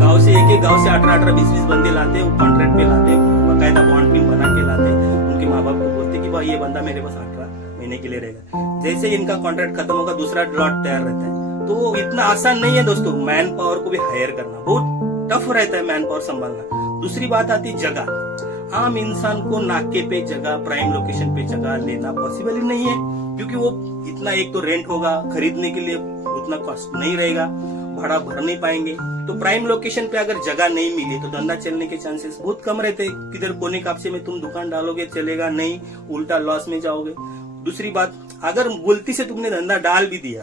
गाँव से एक गाँव से 18-18, 20-20 बंदे लाते, वो कॉन्ट्रैक्ट पे लाते, बकायदा बॉन्ड भी बना के लाते। उनके माँ बाप को बोलते कि भाई ये बंदा मेरे पास 18 महीने के लिए रहेगा। जैसे इनका कॉन्ट्रैक्ट खत्म होगा, दूसरा लॉट तैयार रहता है। तो इतना आसान नहीं है दोस्तों, मैन पावर को भी हायर करना बहुत टफ रहता है, मैन पावर संभालना। दूसरी बात आती जगह। आम इंसान को नाके पे जगह, प्राइम लोकेशन पे जगह लेना पॉसिबल ही नहीं है, क्योंकि वो इतना, एक तो रेंट होगा, खरीदने के लिए उतना कॉस्ट नहीं रहेगा, भाड़ा भर नहीं पाएंगे। तो प्राइम लोकेशन पे अगर जगह नहीं मिली तो धंधा चलने के चांसेस बहुत कम रहते हैं। किधर कोने कापसे में तुम दुकान डालोगे, चलेगा नहीं, उल्टा लॉस में जाओगे। दूसरी बात, अगर गलती से तुमने धंधा डाल भी दिया,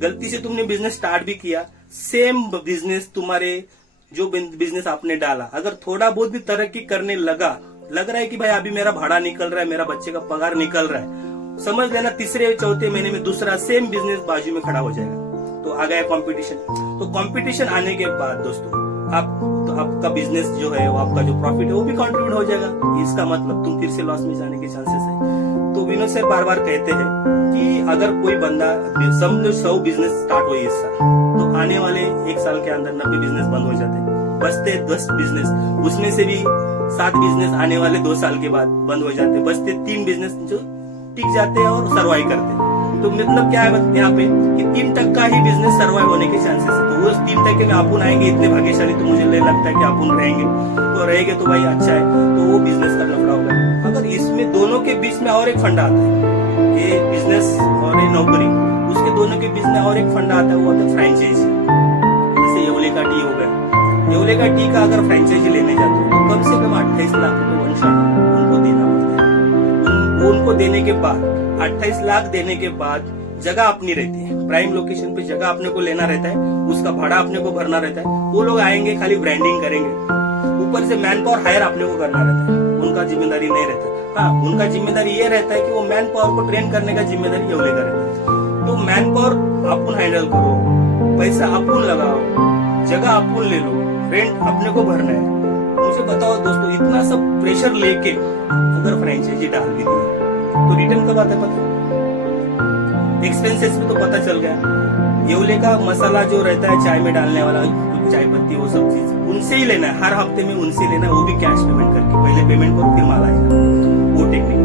गलती से तुमने बिजनेस स्टार्ट भी किया, सेम बिजनेस तुम्हारे जो बिजनेस आपने डाला, अगर थोड़ा बहुत भी तरक्की करने लग रहा है कि भाई अभी मेरा भाड़ा निकल रहा है, मेरा बच्चे का पगार निकल रहा है, समझ लेना तीसरे चौथे महीने में दूसरा सेम बिजनेस बाजू में खड़ा हो जाएगा। तो आ गया कंपटीशन। तो कंपटीशन आने के बाद दोस्तों आपका बिजनेस जो है, वो आपका जो प्रॉफिट है वो भी कंट्रीब्यूट हो जाएगा। इसका मतलब तुम फिर से लॉस में जाने के चांसेस है। तो विनोद सर बार बार कहते हैं कि अगर कोई बंदा समझो 100 बिजनेस स्टार्ट हुए इस साल, तो आने वाले 1 साल के अंदर 90 बिजनेस बंद हो जाते हैं, बचते 10 बिजनेस, उसमें से भी 7 बिजनेस आने वाले 2 साल के बाद बंद हो जाते, बचते 3 बिजनेस जो टिक जाते हैं और सर्वाइव करते हैं। तो मतलब क्या है यहाँ पे कि 3% का ही बिजनेस सर्वाइव होने के चांसेस है। तो वो 3% में अपन आएंगे इतने भाग्यशाली, तो मुझे लगता है कि अपन रहेंगे तो भाई अच्छा है, तो वो बिजनेस का लफड़ा होगा। अगर इसमें दोनों के बीच में और एक फंडा आता है, ये बिजनेस और ये नौकरी, उसके दोनों के बीच में और एक फंडा आता है, वो आता है फ्रेंचाइजी। जैसे येवलेका टी हो गया, येवलेका टी का अगर फ्रेंचाइजी लेने जाते हो तो कम से कम 28 लाख रुपए वन शॉट उनको देना पड़ता है। उनको देने के बाद 28 लाख देने के बाद जगह अपनी रहती है, प्राइम लोकेशन पे जगह अपने को लेना रहता है, उसका भाड़ा अपने को भरना रहता है। वो लोग आएंगे, खाली ब्रांडिंग करेंगे, ऊपर से मैन पावर हायर अपने को करना रहता है, उनका जिम्मेदारी नहीं रहता। हाँ, उनका जिम्मेदारी ये रहता है कि वो मैन पावर को ट्रेन करने का जिम्मेदारी ये लेकर रहता है। तो मैन पावर अपन हैंडल करो, पैसा अपन लगाओ, जगह अपन ले लो, रेंट अपने को भरना है। मुझे बताओ दोस्तों, इतना सब प्रेशर लेके अगर फ्रेंचाइजी डाल भी दी तो रिटर्न कब आता है पता? एक्सपेंसेस में तो पता चल गया। येवले का मसाला जो रहता है चाय में डालने वाला, चाय पत्ती, वो सब चीज उनसे ही लेना है, हर हफ्ते में उनसे लेना है, वो भी कैश पेमेंट करके। पहले पेमेंट करो फिर माल आएगा, वो टेक्निक।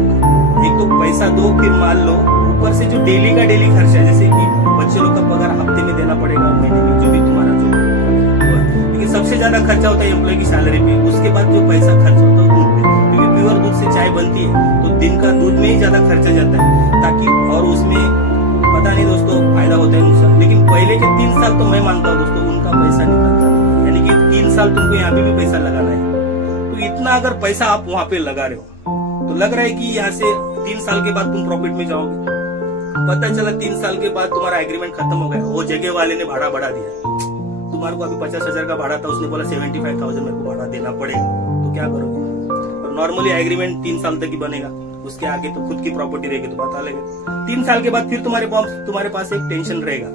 एक तो पैसा दो फिर माल लो, ऊपर से जो डेली का डेली खर्चा है, जैसे कि बच्चे लोग का पगार हफ्ते में देना पड़ेगा, महीने में जो भी तुम्हारा जो, लेकिन सबसे ज्यादा खर्चा होता है एम्प्लॉय की सैलरी पे। उसके बाद जो पैसा खर्च होता है दूध पे, क्योंकि प्योर दूध से चाय बनती है, तो दिन का दूध में ही ज्यादा खर्चा जाता है, ताकि और उसमें पता नहीं दोस्तों फायदा होता है नुकसान। लेकिन पहले के 3 साल तो मैं मानता हूँ दोस्तों उनका पैसा निकलता है, यानी कि 3 साल तुमको यहाँ पे भी पैसा लगाना है। तो इतना अगर पैसा आप वहाँ पे लगा रहे हो, तो लग रहा है कि यहाँ से 3 साल के बाद तुम प्रॉफिट में जाओगे। पता चला 3 साल के बाद तुम्हारा एग्रीमेंट खत्म हो गया, वो जगह वाले ने भाड़ा बढ़ा दिया, तुम्हारे को अभी 50,000 का भाड़ा था, उसने बोला 75,000 मेरे को भाड़ा देना पड़ेगा, तो क्या करोगे? और नॉर्मली एग्रीमेंट 3 साल तक ही बनेगा, उसके आगे तो खुद की प्रॉपर्टी रहेगी तो बता लेगा। 3 साल के बाद फिर तुम्हारे पास एक टेंशन रहेगा।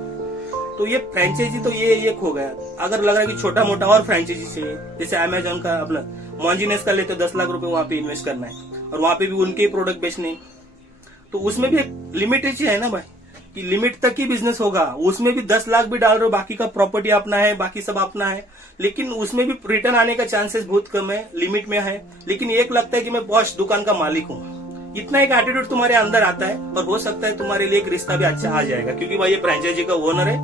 तो ये फ्रेंचाइजी तो ये एक हो गया। अगर लग रहा है कि छोटा मोटा और फ्रेंचाइजी चाहिए, जैसे अमेजोन का अपना मॉन्जिनेस का लेते 10 लाख रुपए वहां पे इन्वेस्ट करना है और वहां पे भी उनके प्रोडक्ट बेचने, तो उसमें भी एक लिमिटेशन है ना भाई, कि लिमिट तक ही बिजनेस होगा। उसमें भी 10 लाख भी डाल रहे हो, बाकी का प्रॉपर्टी अपना है, बाकी सब अपना है, लेकिन उसमें भी रिटर्न आने का चांसेस बहुत कम है, लिमिट में है। लेकिन एक लगता है कि मैं पॉश दुकान का मालिक हूँ, इतना एक एटीट्यूड तुम्हारे अंदर आता है, और हो सकता है तुम्हारे लिए एक रिश्ता भी अच्छा आ जाएगा, क्योंकि भाई ये फ्रेंचाइजी का ओनर है,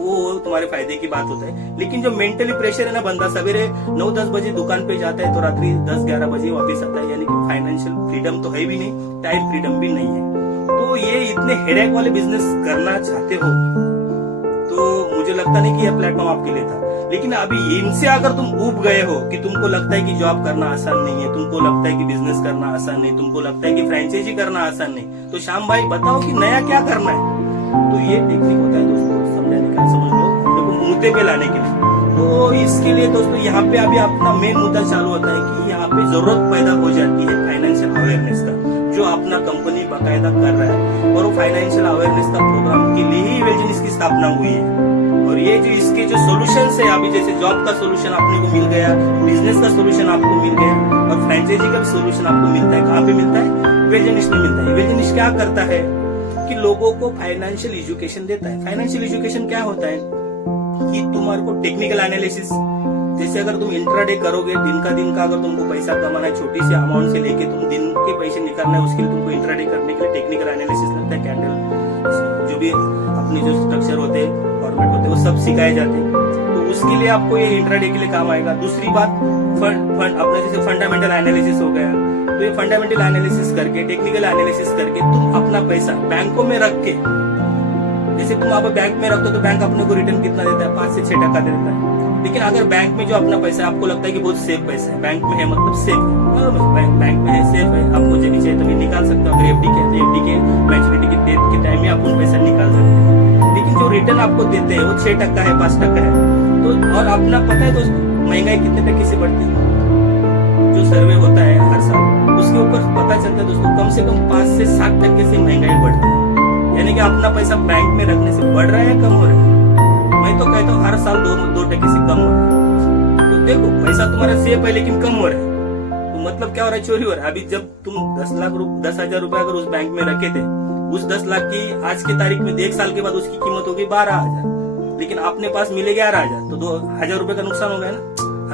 वो तुम्हारे फायदे की बात होता है। लेकिन जो मेंटली प्रेशर है ना, बंदा सवेरे 9-10 बजे दुकान पे जाता है तो रात्रि 10-11 बजे वापस आता है, यानी कि फाइनेंशियल फ्रीडम तो है भी नहीं, टाइम फ्रीडम भी नहीं है। तो ये इतने हेडेक वाले बिजनेस करना चाहते हो तो मुझे लगता नहीं कि यह प्लेटफॉर्म आपके लिए था। लेकिन अभी इनसे अगर तुम ऊब गए हो कि तुमको लगता है कि जॉब करना आसान नहीं है, तुमको लगता है कि बिजनेस करना आसान नहीं, तुमको लगता है कि फ्रेंचाइजी करना आसान नहीं, तो श्याम भाई बताओ कि नया क्या करना है। तो ये टेक्निक होता है दोस्तों, समझाने का, समझ लो, देखो मुद्दे पे लाने के लिए। तो इसके लिए दोस्तों यहाँ पे अभी अपना मेन मुद्दा चालू होता है कि यहाँ पे जरूरत पैदा हो जाती है फाइनेंशियल अवेयरनेस का, जो अपना कंपनी बाकायदा कर रहा है, और वो फाइनेंशियल अवेयरनेस का प्रोग्राम के लिए ही वेलजनिस की स्थापना हुई है। और ये जो इसके जो सोल्यूशन है, अभी जैसे जॉब का सोल्यूशन आपने को मिल गया, बिजनेस का सोल्यूशन आपको मिल गया, और फ्रेंचाइजी का भी सोल्यूशन आपको मिलता है। कहाँ पे मिलता है? वेलजनिस्ट में मिलता है। वेलजनिस्ट क्या करता है कि लोगों को फाइनेंशियल एजुकेशन देता है। फाइनेंशियल एजुकेशन क्या होता है कि तुम्हारे को टेक्निकल एनालिसिस, जैसे अगर तुम इंट्राडे करोगे, दिन का अगर तुमको पैसा कमाना है, छोटी सी अमाउंट से लेके तुम दिन के पैसे निकालना है, उसके लिए तुमको इंट्राडे करने के लिए टेक्निकल एनालिसिस लगता है। कैंडल जो भी अपने जो स्ट्रक्चर होते हैं, फॉर्मेट होते हैं, वो सब सिखाए जाते हैं। तो उसके लिए आपको ये इंट्राडे के लिए काम आएगा। दूसरी बात, अपना जैसे फंडामेंटल एनालिसिस हो गया, तो ये फंडामेंटल एनालिसिस करके, टेक्निकल एनालिसिस करके तुम अपना पैसा बैंकों में रख के, जैसे तुम आप बैंक में रखते हो तो बैंक अपने को रिटर्न कितना देता है? 5 से 6% देता है। लेकिन अगर बैंक में जो अपना पैसा है, आपको लगता है कि बहुत सेफ पैसा है, बैंक में है मतलब सेफ है, बैंक में है, सेफ है, आपको जब चाहिए तभी निकाल सकते हो। अगर एफडी के एफडी के मैच्योरिटी के डेट के टाइम में आप उन पैसा निकाल सकते हो। लेकिन जो रिटर्न आपको देते हैं वो 6% है, 5% है। तो और अपना पता है दोस्तों, महंगाई कितने टके से बढ़ती है? जो सर्वे होता है हर साल, उसके ऊपर पता चलता है दोस्तों, कम से कम 5 से 7% से महंगाई बढ़ती है। यानी कि अपना पैसा बैंक में रखने से बढ़ रहा है या कम हो रहा है? मैं तो कहता हूँ हर साल 2% से कम हो रहा है। तो देखो, पैसा तुम्हारा सेफ है लेकिन कम हो रहा है, तो मतलब क्या हो रहा है? चोरी हो रहा है। अभी जब तुम 10,000 रुपए अगर उस बैंक में रखे थे, उस 10 लाख की आज की तारीख में 1 साल के बाद उसकी कीमत हो गई 12,000, लेकिन अपने पास मिले 11,000, तो 2,000 रुपए का नुकसान हो गया ना।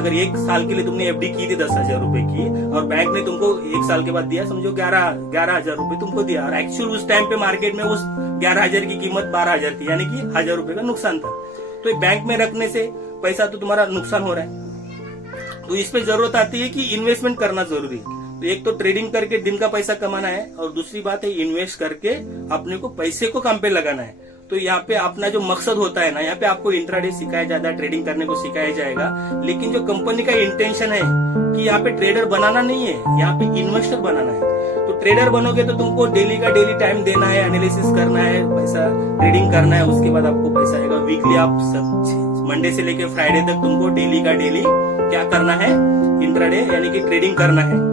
अगर 1 साल के लिए तुमने एफडी की थी 10,000 रुपए की, और बैंक ने तुमको 1 साल के बाद दिया, समझो 11,000 रुपए तुमको दिया, और एक्चुअल उस टाइम पे मार्केट में उस 11,000 की कीमत 12,000 थी, यानी कि 1,000 रुपए का नुकसान था। तो बैंक में रखने से पैसा तो तुम्हारा नुकसान हो रहा है। तो इस पे जरूरत आती है कि इन्वेस्टमेंट करना जरूरी है। तो एक तो ट्रेडिंग करके दिन का पैसा कमाना है, और दूसरी बात है इन्वेस्ट करके अपने को पैसे को काम पे लगाना है। तो यहाँ पे अपना जो मकसद होता है ना, यहाँ पे आपको इंट्राडे सिखाया जाता है, ट्रेडिंग करने को सिखाया जाएगा। लेकिन जो कंपनी का इंटेंशन है कि यहाँ पे ट्रेडर बनाना नहीं है, यहाँ पे इन्वेस्टर बनाना है। तो ट्रेडर बनोगे तो तुमको डेली का डेली टाइम देना है, एनालिसिस करना है, पैसा ट्रेडिंग करना है, उसके बाद आपको पैसा आएगा। वीकली आप मंडे से लेकर फ्राइडे तक तुमको डेली का डेली क्या करना है? इंट्राडे यानी कि ट्रेडिंग करना है।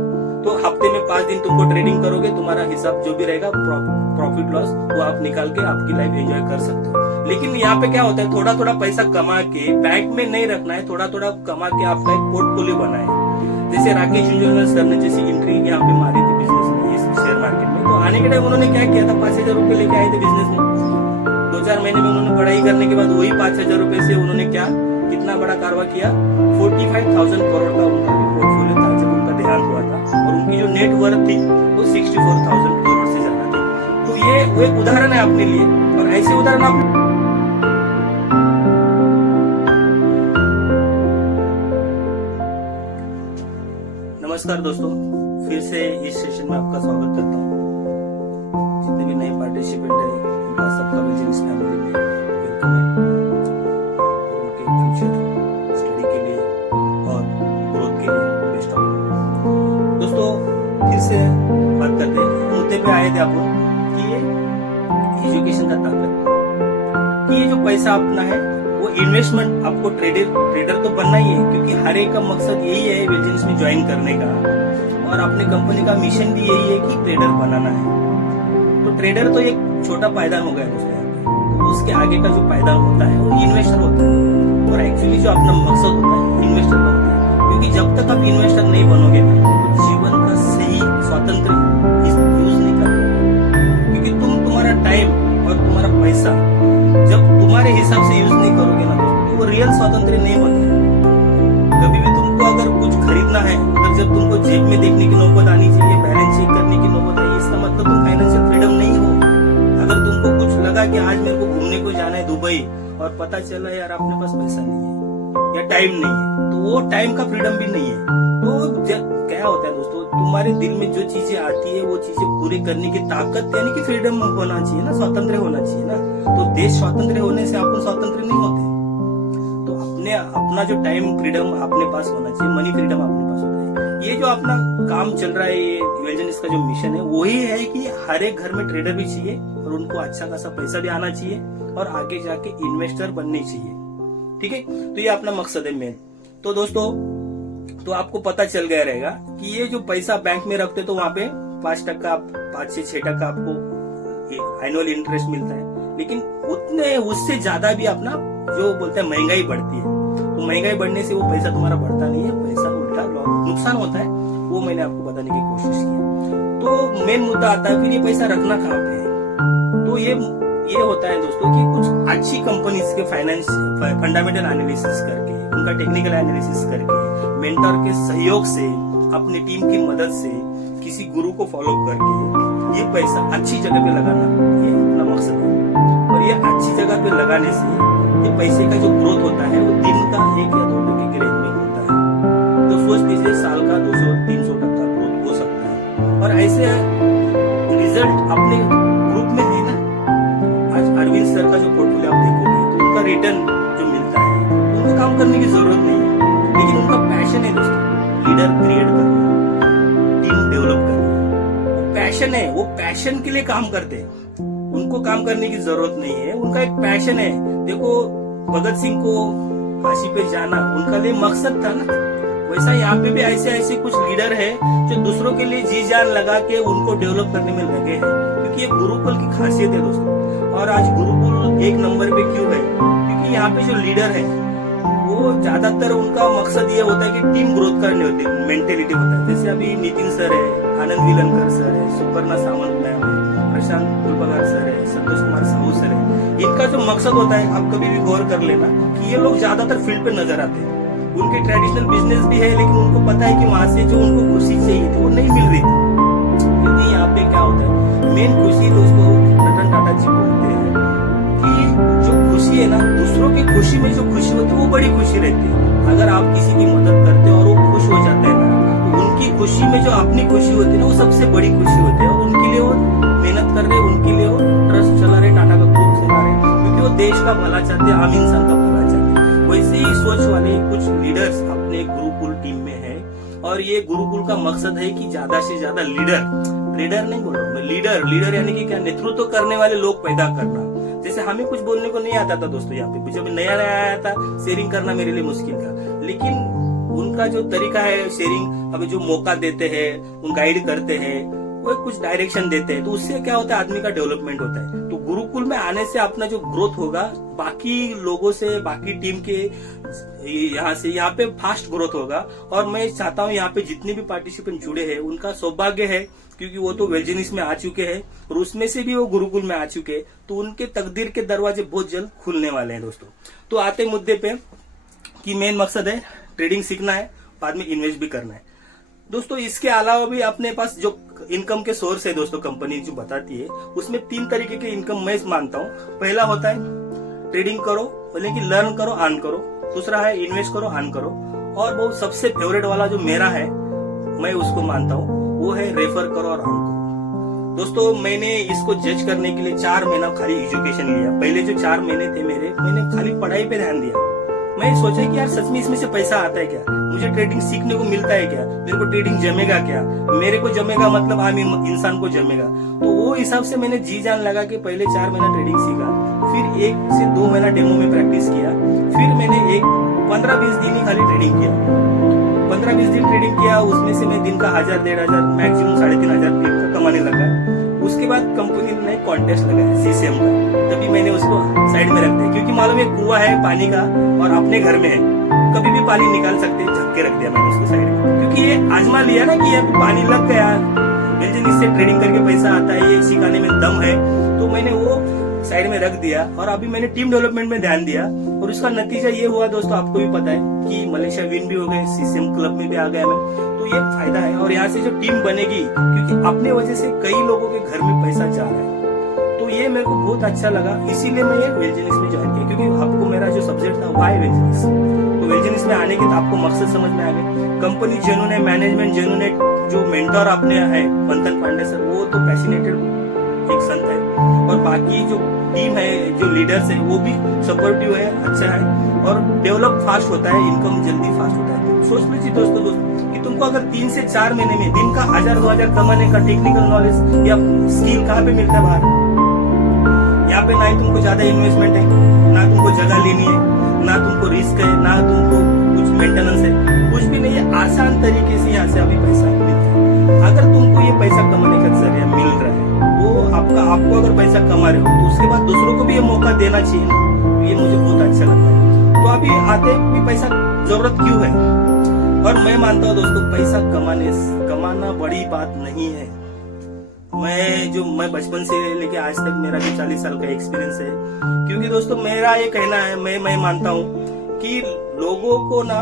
तो हफ्ते में 5 दिन तुमको ट्रेडिंग करोगे, तुम्हारा हिसाब जो भी रहेगा प्रॉफिट लॉस वो आप निकाल के आपकी लाइफ एंजॉय कर सकते हो। लेकिन यहाँ पे क्या होता है, थोड़ा थोड़ा पैसा कमा के बैंक में नहीं रखना है, थोड़ा थोड़ा कमा के आपका एक पोर्टफोलियो बनाए। जैसे राकेश इंश्योरेंस करने जैसी एंट्री यहाँ पे मारी थी बिजनेस में, इस शेयर मार्केट में। तो आने के टाइम उन्होंने क्या किया था, 5,000 रुपए लेके आए थे बिजनेस में। 2-4 महीने में उन्होंने पढ़ाई करने के बाद वही 5,000 रुपए से उन्होंने क्या कितना बड़ा कारोबार किया, 45,000 करोड़ का उनका पोर्टफोलियो था जब उनका देहांत हुआ था। और उनकी जो नेट वर्थ थी वो 64,000 करोड़ से ज्यादा थी। तो ये वो एक उदाहरण है अपने लिए, और ऐसे उदाहरण आप नमस्कार दोस्तों, फिर से इस सेशन में आपका स्वागत करता हूँ। जितने भी नए पार्टिसिपेंट हैं उनका सबका बिजनेस फैमिली में वेलकम है, और उनके फ्यूचर स्टडी के लिए और ग्रोथ के लिए बेस्ट ऑफ लक। दोस्तों फिर से बात करते हैं, मुद्दे पे आए थे आप लोग कि ये एजुकेशन का ताकत, कि ये जो पैसा अपना है वो इन्वेस्टमेंट, आपको ट्रेडर तो बनना ही है, क्योंकि हर एक का मकसद यही है बिजनेस में ज्वाइन करने का, और अपनी कंपनी का मिशन भी यही है कि ट्रेडर बनाना है। तो ट्रेडर तो एक छोटा पायदान हो गया दोस्तों यहाँ पे, तो उसके आगे का जो पायदान होता है वो इन्वेस्टर होता है, और एक्चुअली जो अपना मकसद होता है इन्वेस्टर का होता है। क्योंकि जब तक आप इन्वेस्टर नहीं बनोगे ना, तो जीवन का सही स्वतंत्र यूज नहीं कर पाओगे। क्योंकि तुम्हारा टाइम और तुम्हारा पैसा जब तुम्हारे हिसाब से यूज नहीं करोगे ना दोस्तों, तो वो रियल स्वतंत्र नहीं होता। कभी भी तुमको अगर कुछ खरीदना है, अगर जब तुमको जेब में देखने की नौबत आनी चाहिए, बैलेंस चेक करने की नौबत आई, इसका मतलब तुम फाइनेंशियल फ्रीडम नहीं हो। अगर तुमको कुछ लगा कि आज मेरे को घूमने को जाना है दुबई, और पता चला यार अपने पास पैसा नहीं है या टाइम नहीं है, तो वो टाइम का फ्रीडम भी नहीं है। तो क्या होता है दोस्तों, तुम्हारे दिल में जो चीजें आती है वो चीजें पूरी करने की ताकत, यानी कि फ्रीडम होना चाहिए ना, स्वतंत्र होना चाहिए ना। तो देश स्वतंत्र होने से आप स्वतंत्र नहीं होते। तो अपना जो टाइम फ्रीडम अपने पास होना चाहिए, मनी फ्रीडम अपने पास होता है। ये जो अपना काम चल रहा है, ये वेलजनिस्ट का जो मिशन है वही है कि हर एक घर में ट्रेडर भी चाहिए, और उनको अच्छा खासा पैसा भी आना चाहिए, और आगे जाके इन्वेस्टर बनने चाहिए। ठीक है, तो ये अपना मकसद है मेन। तो दोस्तों, तो आपको पता चल गया रहेगा कि ये जो पैसा बैंक में रखते तो वहां पे 5% 5 से 6% आपको एनुअल इंटरेस्ट मिलता है। लेकिन उससे ज्यादा भी अपना जो बोलते हैं महंगाई बढ़ती है, तो महंगाई बढ़ने से वो पैसा तुम्हारा बढ़ता नहीं है, पैसा उल्टा नुकसान होता है। वो मैंने आपको बताने की कोशिश की। तो मेन मुद्दा आता है फिर ये पैसा रखना कहाँ पे है। तो ये होता है दोस्तों कि कुछ अच्छी कंपनीज के फाइनेंस फंडामेंटल एनालिसिस करके, उनका टेक्निकल एनालिसिस करके, मेंटर के सहयोग से, अपनी टीम की मदद से, किसी गुरु को फॉलो करके ये पैसा अच्छी जगह पे लगाना, ये अपना मकसद है। और ये अच्छी जगह पे लगाने से ये पैसे का जो ग्रोथ होता है वो दिन का 1 या 2% के रेंज में होता है। तो सोच लीजिए साल का 200-300% ग्रोथ हो सकता है। और ऐसे रिजल्ट अपने ग्रुप में है ना। आज अरविंद सर का जो पोर्टफोलियो आप देखोगे तो उनका रिटर्न जो मिलता है, उनको काम करने की जरूरत नहीं है, लेकिन उनका पैशन है दोस्तों, लीडर क्रिएट करना, टीम डेवलप करना, पैशन है। वो पैशन के लिए काम करते हैं, उनको काम करने की जरूरत नहीं है, उनका एक पैशन है। देखो भगत सिंह को फांसी पे जाना उनका लिए मकसद था ना, वैसा यहाँ पे भी ऐसे कुछ लीडर है जो दूसरों के लिए जी जान लगा के उनको डेवलप करने में लगे हैं, क्योंकि ये गुरुकुल की खासियत है दोस्तों। और आज गुरुकुल 1 नंबर पे क्यों है? क्योंकि यहाँ पे जो लीडर है वो ज्यादातर उनका मकसद ये होता है कि टीम ग्रोथ करनी होती है, मेंटेलिटी होता है। जैसे अभी नितिन सर है, आनंद विलनकर सर है, सुपर्णा सामंत मैम है, प्रशांत कुलपगार सर है, संतोष कुमार साहू सर है। इनका जो मकसद होता है, आप कभी भी गौर कर लेना कि ये लोग ज्यादातर फील्ड पे नजर आते हैं। उनके ट्रेडिशनल बिजनेस भी है, लेकिन उनको पता है कि वहां से जो उनको खुशी चाहिए थी वो नहीं मिल रही थी। क्योंकि यहाँ पे क्या होता है, मेन खुशी दोस्तों रतन टाटा जी बोलते हैं कि जो खुशी है ना, दूसरों की खुशी में जो खुशी होती है वो बड़ी खुशी रहती है। अगर आप किसी की मदद करते हो और वो खुश हो जाते हैं ना, तो उनकी खुशी में जो अपनी खुशी होती है ना, वो सबसे बड़ी खुशी होती है। और उनके लिए वो मेहनत कर रहे, उनके लिए वो ट्रस्ट चला रहे, टाटा का ग्रुप चला रहे, क्योंकि वो देश का भला चाहते हैं, आम इंसान का भला चाहते हैं। वैसे ही सोच वाले कुछ लीडर्स अपने गुरुकुल टीम में है। और ये गुरुकुल का मकसद है कि ज्यादा से ज्यादा लीडर नहीं बोल रहा हूँ मैं, लीडर यानी कि क्या, नेतृत्व करने वाले लोग पैदा करना। जैसे हमें कुछ बोलने को नहीं आता था दोस्तों, यहाँ पे जब नया आया था शेयरिंग करना मेरे लिए मुश्किल था, लेकिन उनका जो तरीका है शेयरिंग, हमें जो मौका देते हैं, उन गाइड करते हैं, वो कुछ डायरेक्शन देते हैं, तो उससे क्या होता है, आदमी का डेवलपमेंट होता है। तो गुरुकुल में आने से अपना जो ग्रोथ होगा बाकी लोगों से, बाकी टीम के यहाँ पे फास्ट ग्रोथ होगा। और मैं चाहता हूँ यहाँ पे जितने भी पार्टिसिपेंट जुड़े हैं उनका सौभाग्य है, क्योंकि वो तो वेलजिनिस में आ चुके हैं और उसमें से भी वो गुरुकुल में आ चुके हैं, तो उनके तकदीर के दरवाजे बहुत जल्द खुलने वाले हैं दोस्तों। तो आते मुद्दे पे कि मेन मकसद है ट्रेडिंग सीखना है, बाद में इन्वेस्ट भी करना है दोस्तों। इसके अलावा भी अपने पास जो इनकम के सोर्स है दोस्तों, कंपनी जो बताती है उसमें 3 तरीके के इनकम मैं मानता हूँ। पहला होता है ट्रेडिंग करो, बोले कि लर्न करो, अर्न करो। दूसरा है इन्वेस्ट करो, अर्न करो। और वो सबसे फेवरेट वाला जो मेरा है, मैं उसको मानता हूँ, वो है रेफर करो और अर्न करो। दोस्तों मैंने इसको जज करने के लिए 4 महीना खाली एजुकेशन लिया। पहले जो 4 महीने थे मैंने खाली पढ़ाई पे ध्यान दिया। मैं सोचा कि यार सच में इसमें से पैसा आता है क्या, मुझे ट्रेडिंग सीखने को मिलता है क्या, मेरे को ट्रेडिंग जमेगा क्या, मेरे को जमेगा मतलब आम इंसान को जमेगा। तो वो हिसाब से मैंने जी जान लगा के पहले 4 महीना ट्रेडिंग सीखा, फिर 1 से 2 महीना डेमो में प्रैक्टिस किया, फिर मैंने 15-20 दिन ही खाली ट्रेडिंग किया। 15-20 दिन ट्रेडिंग किया, उसमें से मैं दिन का 1000-1500 मैक्सिमम 3500 का कमाने लगा। उसके बाद कंपनी ने कॉन्टेस्ट लगाया सीसीएम का, तभी मैंने उसको साइड में रख दिया, क्योंकि मालूम है कुआं है पानी का और अपने घर में है, कभी भी पानी निकाल सकते हैं, झक्के रख दिया मैंने उसको साइड में। क्योंकि ये आजमा लिया ना कि यार पानी लग गया, इससे ट्रेडिंग करके पैसा आता है, ये सिखाने में दम है, तो मैंने वो साइड में रख दिया। और अभी मैंने टीम डेवलपमेंट में ध्यान दिया, और उसका नतीजा ये हुआ दोस्तों, आपको भी पता है कि मलेशिया विन भी हो गए, सीसीएम क्लब में भी आ गया मैं, तो ये फायदा है। और यहाँ से जो टीम बनेगी, क्योंकि अपने वजह से कई लोगों के घर में पैसा जा रहा है, तो ये मेरे को बहुत अच्छा लगा, इसीलिए मैं ये वेलजिनिस में ज्वाइन किया। क्योंकि आपको मेरा जो सब्जेक्ट था वाई वेलजिनिस, तो वेलजिनिस में आने के तो आपको मकसद समझ में आ गया। कंपनी जेन्युइन है, मैनेजमेंट जेन्युइन है, जो मेंटर अपने है पंतन पांडे सर, वो तो पैशनेटेड एक संत है, और बाकी जो टीम है, जो लीडर्स है, वो भी सपोर्टिव है, अच्छा है, और डेवलप फास्ट होता है, इनकम जल्दी फास्ट होता है। सोच लीजिए दोस्तों कि तुमको अगर 3 से 4 महीने में दिन का 1000-2000 कमाने का टेक्निकल नॉलेज या स्किल कहाँ पे मिलता है बाहर? यहाँ पे ना ही तुमको ज्यादा इन्वेस्टमेंट है, ना तुमको जगह लेनी है, ना तुमको रिस्क है, ना तुमको कुछ मेंटेनेंस है, कुछ भी नहीं है। आसान तरीके से यहाँ से अभी पैसा मिलता है। अगर तुमको ये पैसा कमाने का जरिया मिल रहा है, वो आपको अगर पैसा कमा रहे हो, तो उसके बाद दूसरों को भी ये मौका देना चाहिए ना, ये मुझे बहुत अच्छा लगता है। तो अभी आते भी पैसा जरूरत क्यों है? और मैं मानता हूँ दोस्तों, पैसा कमाना बड़ी बात नहीं है। मैं बचपन से लेके आज तक मेरा भी 40 साल का एक्सपीरियंस है। क्योंकि दोस्तों मेरा ये कहना है, मैं मानता हूँ कि लोगों को ना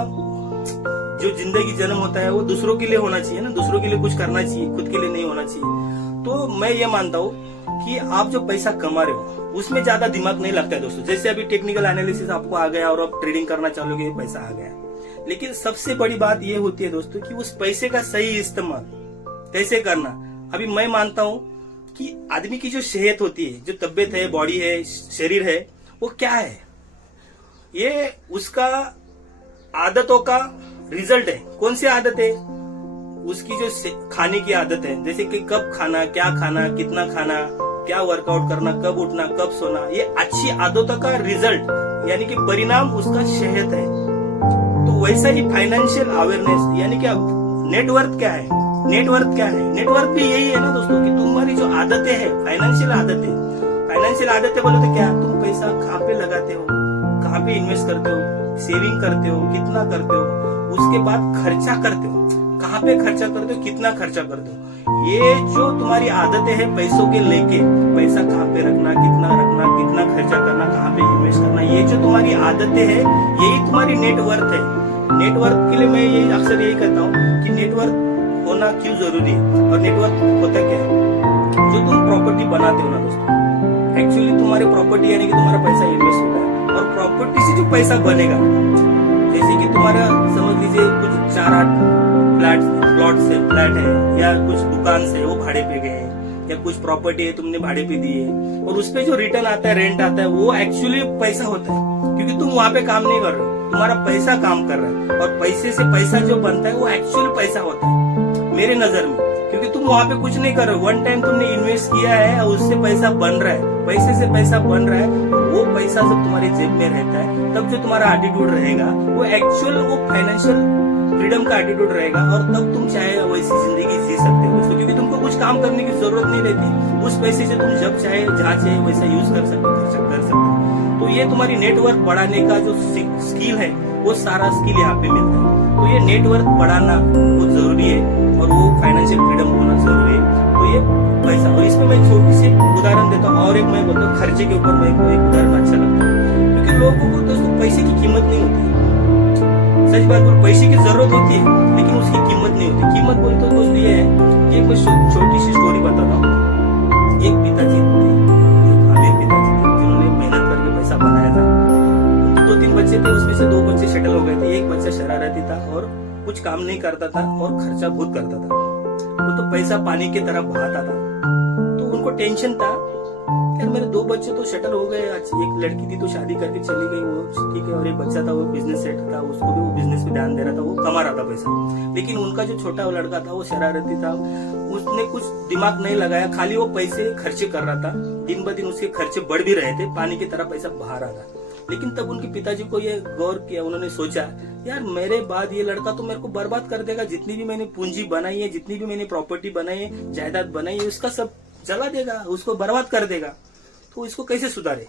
जो जिंदगी जन्म होता है वो दूसरों के लिए होना चाहिए ना, दूसरों के लिए कुछ करना चाहिए, खुद के लिए नहीं होना चाहिए। तो मैं ये मानता हूँ कि आप जो पैसा कमा रहे हो उसमें ज्यादा दिमाग नहीं लगता है दोस्तों। जैसे अभी टेक्निकल एनालिसिस आपको आ गया और आप ट्रेडिंग करना चाहोगे, पैसा आ गया। लेकिन सबसे बड़ी बात ये होती है दोस्तों कि उस पैसे का सही इस्तेमाल कैसे करना। अभी मैं मानता हूँ कि आदमी की जो सेहत होती है, जो तबियत है, बॉडी है, शरीर है, वो क्या है, ये उसका आदतों का रिजल्ट है। कौन सी आदत है? उसकी जो खाने की आदत है, जैसे कि कब खाना, क्या खाना, कितना खाना, क्या वर्कआउट करना, कब उठना, कब सोना, ये अच्छी आदतों का रिजल्ट यानी कि परिणाम उसका सेहत है। तो वैसा ही फाइनेंशियल अवेयरनेस यानी कि नेटवर्थ क्या है, नेटवर्थ क्या है, नेटवर्थ भी यही है ना दोस्तों कि तुम्हारी जो आदतें हैं, फाइनेंशियल आदतें बोलो तो क्या, तुम पैसा कहाँ पे लगाते हो, कहाँ पे इन्वेस्ट करते हो, सेविंग करते हो, कितना करते हो, उसके बाद खर्चा करते हो, कहाँ पे खर्चा करते हो, कितना खर्चा करते हो। ये जो तुम्हारी आदतें हैं पैसों के लेके, पैसा कहाँ पे रखना, कितना खर्चा करना, कहाँ पे इन्वेस्ट करना, ये जो तुम्हारी आदतें हैं यही तुम्हारी नेटवर्थ है। नेटवर्थ के लिए मैं यही अक्सर यही कहता हूँ कि नेटवर्थ होना क्यों जरूरी है। और नेटवर्थ होता क्या है, जो तुम प्रॉपर्टी बनाते हो ना दोस्तों, एक्चुअली तुम्हारे प्रॉपर्टी यानी कि तुम्हारा पैसा इन्वेस्ट होता है और प्रॉपर्टी से जो पैसा बनेगा, जैसे कि तुम्हारा समझ लीजिए कुछ 4-8 फ्लैट है या कुछ दुकान से वो भाड़े पे गए, या कुछ प्रॉपर्टी है तुमने भाड़े पे दी है और उसपे जो रिटर्न आता है, रेंट आता है, वो एक्चुअली पैसा होता है। क्योंकि तुम वहां पे काम नहीं कर रहे हो, तुम्हारा पैसा काम कर रहा है और पैसे से पैसा जो बनता है वो एक्चुअल पैसा होता है मेरे नजर में। क्योंकि तुम वहां पे कुछ नहीं कर रहे हो, वन टाइम तुमने इन्वेस्ट किया है और उससे पैसा बन रहा है, पैसे से पैसा बन रहा है। वो पैसा जब तुम्हारे जेब में रहता है तब जो तुम्हारा एटीट्यूड रहेगा वो एक्चुअल वो फाइनेंशियल फ्रीडम का एटीट्यूड रहेगा और तब तुम चाहे वैसी जिंदगी जी सकते हो दोस्तों। क्योंकि तुमको कुछ काम करने की जरूरत नहीं रहती, उस पैसे से तुम जब चाहे जहाँ चाहे वैसा यूज कर सकते हो, खर्चा कर सकते हो। तो ये तुम्हारी नेटवर्क बढ़ाने का जो स्किल है वो सारा स्किल यहाँ पे मिलता है। तो ये नेटवर्क बढ़ाना बहुत जरूरी है और वो फाइनेंशियल फ्रीडम होना जरूरी है। तो ये पैसा, और इसमें मैं छोटी सी उदाहरण देता हूँ और एक मैं बोलता हूँ खर्चे के ऊपर मैं एक उदाहरण अच्छा लगता है। क्योंकि लोगों को दोस्तों पैसे की कीमत नहीं होती, सच बात बोल, पैसे की जरूरत होती है लेकिन उसकी कीमत नहीं होती। कीमत बोलते तो दोस्तों ये है कि एक मैं छोटी सी स्टोरी बताता हूँ। एक पिताजी थे, एक अमीर पिताजी थे जिन्होंने मेहनत करके पैसा बनाया था। 2-3 बच्चे थे, उसमें से 2 बच्चे सेटल हो गए थे, एक बच्चा शरारती था और कुछ काम नहीं करता था और खर्चा बहुत करता था। वो तो पैसा पानी की तरह बहाता था। तो उनको टेंशन था यार मेरे 2 बच्चे तो सेटल हो गए, एक लड़की थी तो शादी करके चली गई, वो ठीक है, और एक बच्चा था वो बिजनेस सेट था, उसको भी वो बिजनेस पे ध्यान दे रहा था, वो कमा रहा था पैसा। लेकिन उनका जो छोटा लड़का था वो शरारती था, उसने कुछ दिमाग नहीं लगाया, खाली वो पैसे खर्चे कर रहा था। दिन ब दिन उसके खर्चे बढ़ भी रहे थे, पानी की तरह पैसा बहा रहा था। लेकिन तब उनके पिताजी को ये गौर किया, उन्होंने सोचा यार मेरे बाद ये लड़का तो मेरे को बर्बाद कर देगा, जितनी भी मैंने पूंजी बनाई है, जितनी भी मैंने प्रॉपर्टी बनाई है, जायदाद बनाई है, उसका सब जला देगा, उसको बर्बाद कर देगा। तो इसको कैसे सुधारे?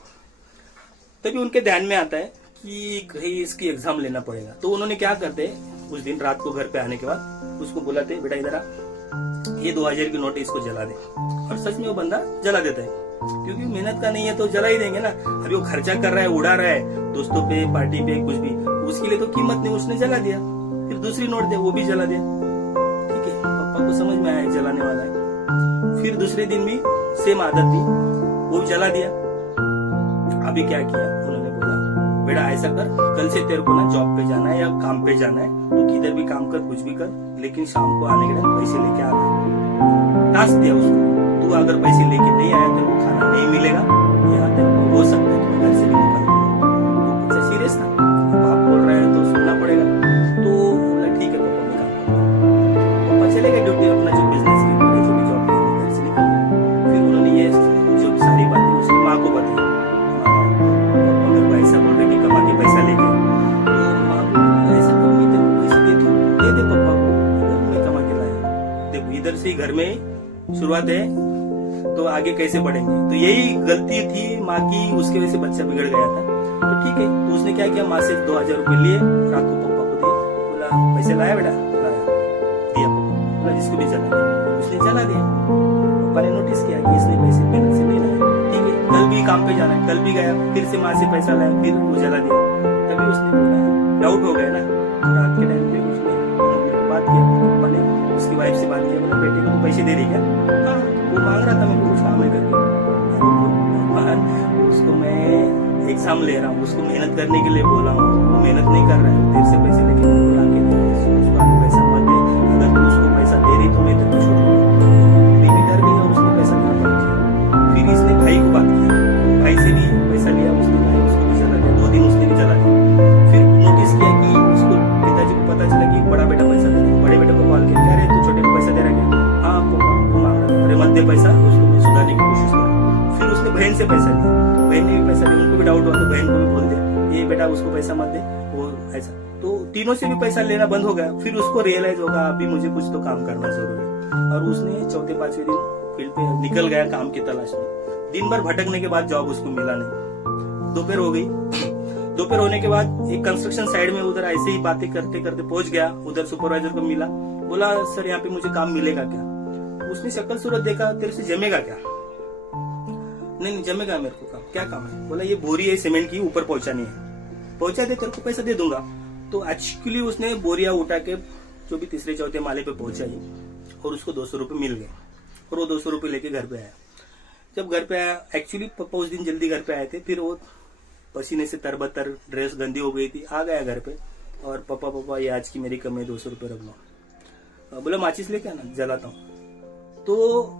तभी उनके ध्यान में आता है कि कहीं इसकी एग्जाम लेना पड़ेगा। तो उन्होंने क्या करते, उस दिन रात को घर पे आने के बाद उसको बुलाते, बेटा इधर आ, ये 2000 की नोट है, इसको जला दे। और सच में वो बंदा जला देता है, क्योंकि मेहनत का नहीं है तो जला ही देंगे ना। अभी वो खर्चा कर रहा है, उड़ा रहा है दोस्तों पे, पार्टी पे, कुछ भी, उसके लिए तो कीमत नहीं, उसने जला दिया। फिर दूसरी नोट दे, वो भी जला दिया। ठीक है, पापा को समझ में आया जलाने वाला है। फिर दूसरे दिन भी सेम आदत थी, वो जला दिया। अभी क्या किया, उन्होंने बोला बेटा ऐसा कर, कल से तेरे को ना जॉब पे जाना है या काम पे जाना है, तो किधर भी काम कर, कुछ भी कर, लेकिन शाम को आने के टाइम पैसे लेके आना। टास्क दिया उसको, तू अगर पैसे लेके नहीं आया तेरे को खाना नहीं मिलेगा, यहाँ तेरे को हो सकता है तुम्हें घर से भी निकाल देगा। तो बच्चा सीरियस था, बाप बोल रहा है तो सुनना पड़ेगा। तो बोला ठीक है पापा, मैं काम करूँगा। पापा चले गए ड्यूटी, अपना जो बिजनेस की जो भी जॉब घर से निकल गए। फिर उन्होंने ये जो सारी बातें उसकी माँ को बताई, पापा मेरे को ऐसा बोल रहे कि कमा के पैसा लेके। तो माँ को ऐसा कर, मैं तेरे को पैसे देती हूँ, दे दे पापा को, मैं कमा के लाया। देखो इधर से घर में शुरुआत है तो आगे कैसे बढ़ेंगे। तो यही गलती थी माँ की, उसके वजह से बच्चा बिगड़ गया था। तो ठीक है, तो उसने क्या किया, माँ से 2000 रुपए लिए, रात को पापा को दिए, बोला पैसे लाया बेटा? लाया, दिया पापा। बोला इसको भी जला दिया, उसने जला दिया। पापा ने नोटिस किया कि इसने पैसे मेहनत से नहीं लाए, ठीक है कल भी काम पे जाना है, कल भी गया, फिर से माँ से पैसा लाया, फिर वो जला दिया। तभी उसने बोला, डाउट हो गया ना, रात के टाइम पे उसने बात किया, पापा ने उसकी वाइफ से बात किया, बोला बेटे को तो पैसे दे रही क्या? हाँ, वो मांग रहा था मेरे को कुछ काम है करके। उसको मैं एग्जाम ले रहा हूँ, उसको मेहनत करने के लिए बोला हूँ, वो मेहनत नहीं कर रहा है, देर से पैसे लेके बुला के उसको पैसा मत दे, अगर तू उसको पैसा दे रही तो मैं तेरे को छोड़ूंगा। बीवी डर गई और उसने पैसा देना बंद किया। फिर इसने भाई को बात किया, भाई से भी पैसा लिया, उसने उसको भी जला दिया, 2 दिन उसने भी जला दिया। फिर नोटिस किया कि उसको पिताजी को पता चला कि बड़ा बेटा पैसा दे रहा है, बड़े बेटे को कॉल किया, क्या रे तू छोटे को पैसा दे रहा है क्या? हाँ पापा वो मांग रहा था, अरे मत दे पैसा, उसको मैं सुधारने की कोशिश करूँ। फिर उसने बहन से पैसा लिया, बहन ने भी पैसा दिया, उनको भी डाउट हुआ तो बहन को भी बोल दिया ये बेटा उसको पैसा मत दे, वो ऐसा। तो तीनों से भी पैसा लेना बंद हो गया। फिर उसको रियलाइज होगा अभी मुझे कुछ तो काम करना जरूरी है, और उसने 4-5वें दिन फील्ड पे निकल गया काम की तलाश में। दिन भर भटकने के बाद जॉब उसको मिला नहीं। दोपहर हो गई, दोपहर होने के बाद एक कंस्ट्रक्शन साइड में उधर ऐसे ही बातें करते करते पहुंच गया, उधर सुपरवाइजर को मिला, बोला सर यहाँ पे मुझे काम मिलेगा क्या? उसने शक्ल सूरत देखा, तेरे से जमेगा क्या? नहीं जमेगा मेरे को काम, क्या काम है? बोला ये बोरी है सीमेंट की, ऊपर पहुंचानी है, पहुंचा दे तेरे को पैसा दे दूंगा। तो एक्चुअली उसने बोरिया उठा के जो भी 3-4 माले पे पहुंचाई और उसको 200 रुपये मिल गए, और वो 200 रुपये लेके घर पे आया। जब घर पे आया, एक्चुअली पापा उस दिन जल्दी घर पे आए थे, फिर वो पसीने से तरबतर, ड्रेस गंदी हो गई थी, आ गया घर पे और पापा ये आज की मेरी कमाई 200 रुपये रख लो। बोला माचिस लेके आना, जलाता हूँ। तो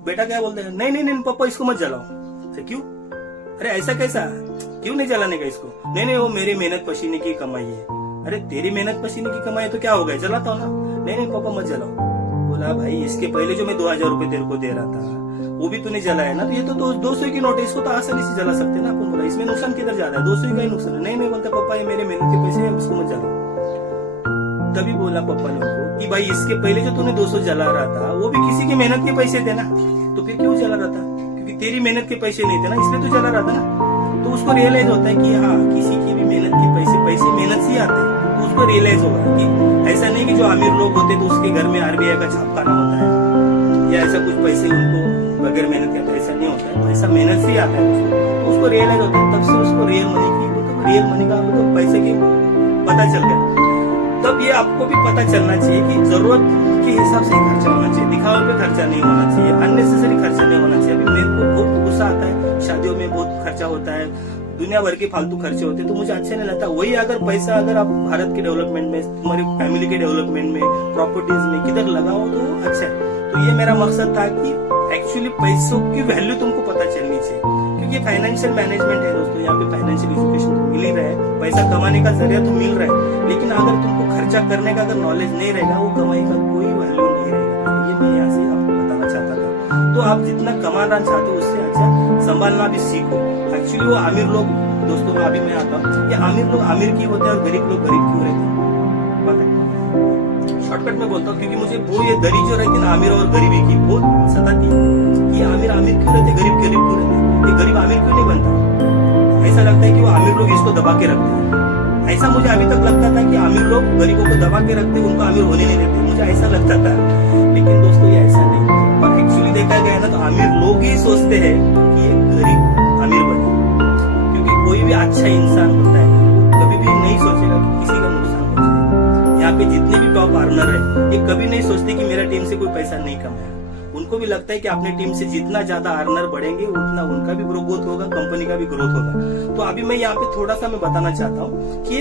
बेटा क्या बोलते हैं, नहीं पापा इसको मत जलाओ। क्यों? अरे ऐसा कैसा, क्यों नहीं जलाने का इसको? नहीं वो मेरी मेहनत पसीने की कमाई है। अरे तेरी मेहनत पसीने की कमाई है तो क्या हो गया, जलाता हूँ ना। नहीं पापा मत जलाओ। बोला भाई इसके पहले जो मैं 2000 रुपये तेरे को दे रहा था वो भी तूने जलाया ना, तो ये तो 200 की नोट है, इसको तो आसानी से जला सकते ना अपन। बोला इसमें नुकसान किधर जा रहा है, 200 का ही नुकसान है। नहीं बोलता पापा ये मेरे मेहनत के पैसे है, इसको मत जलाओ। तभी बोला पापा ने उनको कि भाई इसके पहले जो तूने 200 जला रहा था वो भी किसी की मेहनत के पैसे थे ना, तो फिर क्यों जला रहा था? क्योंकि तेरी मेहनत के पैसे नहीं थे ना, इसलिए तो जला रहा था ना। तो उसको रियलाइज होता है कि हाँ किसी की भी मेहनत के पैसे मेहनत से ही आते हैं। तो उसको रियलाइज होगा कि ऐसा नहीं कि जो अमीर लोग होते तो उसके घर में RBI का छापखाना होता है, या ऐसा कुछ पैसे उनको बगैर मेहनत के, ऐसा नहीं होता है, पैसा मेहनत से ही आता है उसको रियलाइज होता है। तब से उसको रियल मनी का पैसे की पता चल गया। तब ये आपको भी पता चलना चाहिए कि जरूरत के हिसाब से ही खर्चा होना चाहिए, दिखावे पे खर्चा नहीं होना चाहिए, अननेसेसरी खर्चा नहीं होना चाहिए। अभी मेरे को बहुत गुस्सा आता है, शादियों में बहुत खर्चा होता है, दुनिया भर के फालतू खर्चे होते हैं, तो मुझे अच्छा नहीं लगता। वही अगर पैसा अगर आप भारत के डेवलपमेंट में, तुम्हारी फैमिली के डेवलपमेंट में, प्रॉपर्टीज में किधर लगाओ तो अच्छा है। तो ये मेरा मकसद था कि एक्चुअली पैसों की वैल्यू तुमको पता चलनी चाहिए, क्योंकि फाइनेंशियल मैनेजमेंट है दोस्तों। यहाँ पे फाइनेंशियल एजुकेशन तो मिल ही रहा है, पैसा कमाने का जरिया तो मिल रहा है, लेकिन अगर तुमको खर्चा करने का अगर नॉलेज नहीं रहेगा, वो कमाई का कोई वैल्यू नहीं रहेगा। ये मैं यहाँ से आपको बताना चाहता था। तो आप जितना कमाना चाहते हो उससे अच्छा संभालना भी सीखो। एक्चुअली वो अमीर लोग दोस्तों, अभी मैं आता हूँ, ये अमीर लोग अमीर क्यों होते हैं और गरीब लोग गरीब क्यों रहते हैं? पता है, शॉर्टकट में बोलता हूँ, क्योंकि मुझे वो ये दरी जो रहती है ना अमीर और गरीबी की, बहुत सताती है कि अमीर क्यों रहते, गरीब क्यों रहते, ये गरीब अमीर क्यों नहीं बनता? ऐसा लगता है कि वो अमीर लोग इसको दबा के रखते हैं। ऐसा मुझे अभी तक लगता था कि अमीर लोग गरीबों को दबा के रखते, उनको अमीर होने नहीं देते, मुझे ऐसा लगता था। लेकिन दोस्तों ये ऐसा नहीं, और एक्चुअली देखा गया ना तो अमीर लोग ही सोचते हैं कि ये गरीब अमीर बने, क्योंकि कोई भी अच्छा इंसान होता है वो कभी भी नहीं सोचेगा कि किसी का नुकसान हो जाए। यहाँ पे जितने भी टॉप अर्नर है ये कभी नहीं सोचते कि मेरा टीम से कोई पैसा नहीं कमाया। उनको भी लगता है कि अपने टीम से जितना ज्यादा अर्नर बढ़ेंगे उतना उनका भी ग्रोथ होगा, कंपनी का भी ग्रोथ होगा। तो अभी मैं यहाँ पे थोड़ा सा मैं बताना चाहता हूँ कि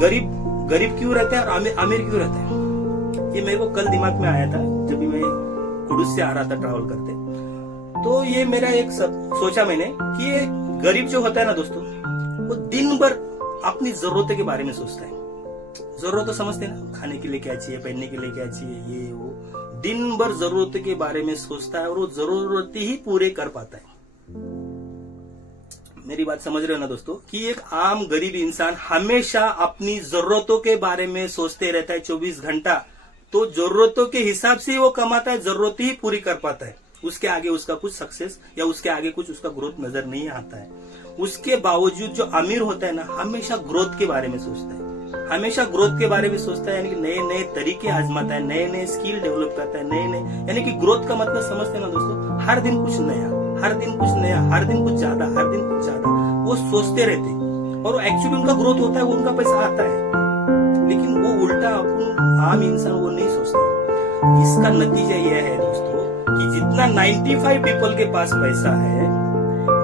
गरीब क्यों रहते हैं और अमीर क्यों रहते हैं। ये मेरे को कल दिमाग में आया था जब भी मैं कुडूस से आ रहा था ट्रैवल करते, तो ये मेरा एक सोचा मैंने कि ये गरीब जो होता है ना दोस्तों, वो दिन भर अपनी जरूरतों के बारे में सोचता है। जरूरत तो समझते हैं ना, खाने के लिए क्या चाहिए, पहनने के लिए क्या चाहिए, ये वो दिन भर जरूरत के बारे में सोचता है और वो जरूरत ही पूरे कर पाता है। मेरी बात समझ रहे हो ना दोस्तों, कि एक आम गरीब इंसान हमेशा अपनी जरूरतों के बारे में सोचते रहता है 24 घंटा। तो जरूरतों के हिसाब से वो कमाता है, जरूरत ही पूरी कर पाता है। उसके आगे उसका कुछ सक्सेस या उसके आगे कुछ उसका ग्रोथ नजर नहीं आता है। उसके बावजूद जो अमीर होता है ना, हमेशा ग्रोथ के बारे में सोचता है, हमेशा ग्रोथ के बारे में सोचता है, यानी कि नए नए तरीके आजमाता है, नए नए स्किल डेवलप करता है, नए नए, यानी कि ग्रोथ का मतलब समझते हैं ना दोस्तों, हर दिन कुछ नया, हर दिन कुछ नया, हर दिन कुछ ज्यादा, हर दिन कुछ ज्यादा, वो सोचते रहते और एक्चुअली उनका ग्रोथ होता है, वो उनका पैसा आता है, लेकिन वो उल्टा अपन आम इंसान वो नहीं सोचते। इसका नतीजा यह है दोस्तों कि जितना 95 पीपल के पास पैसा है,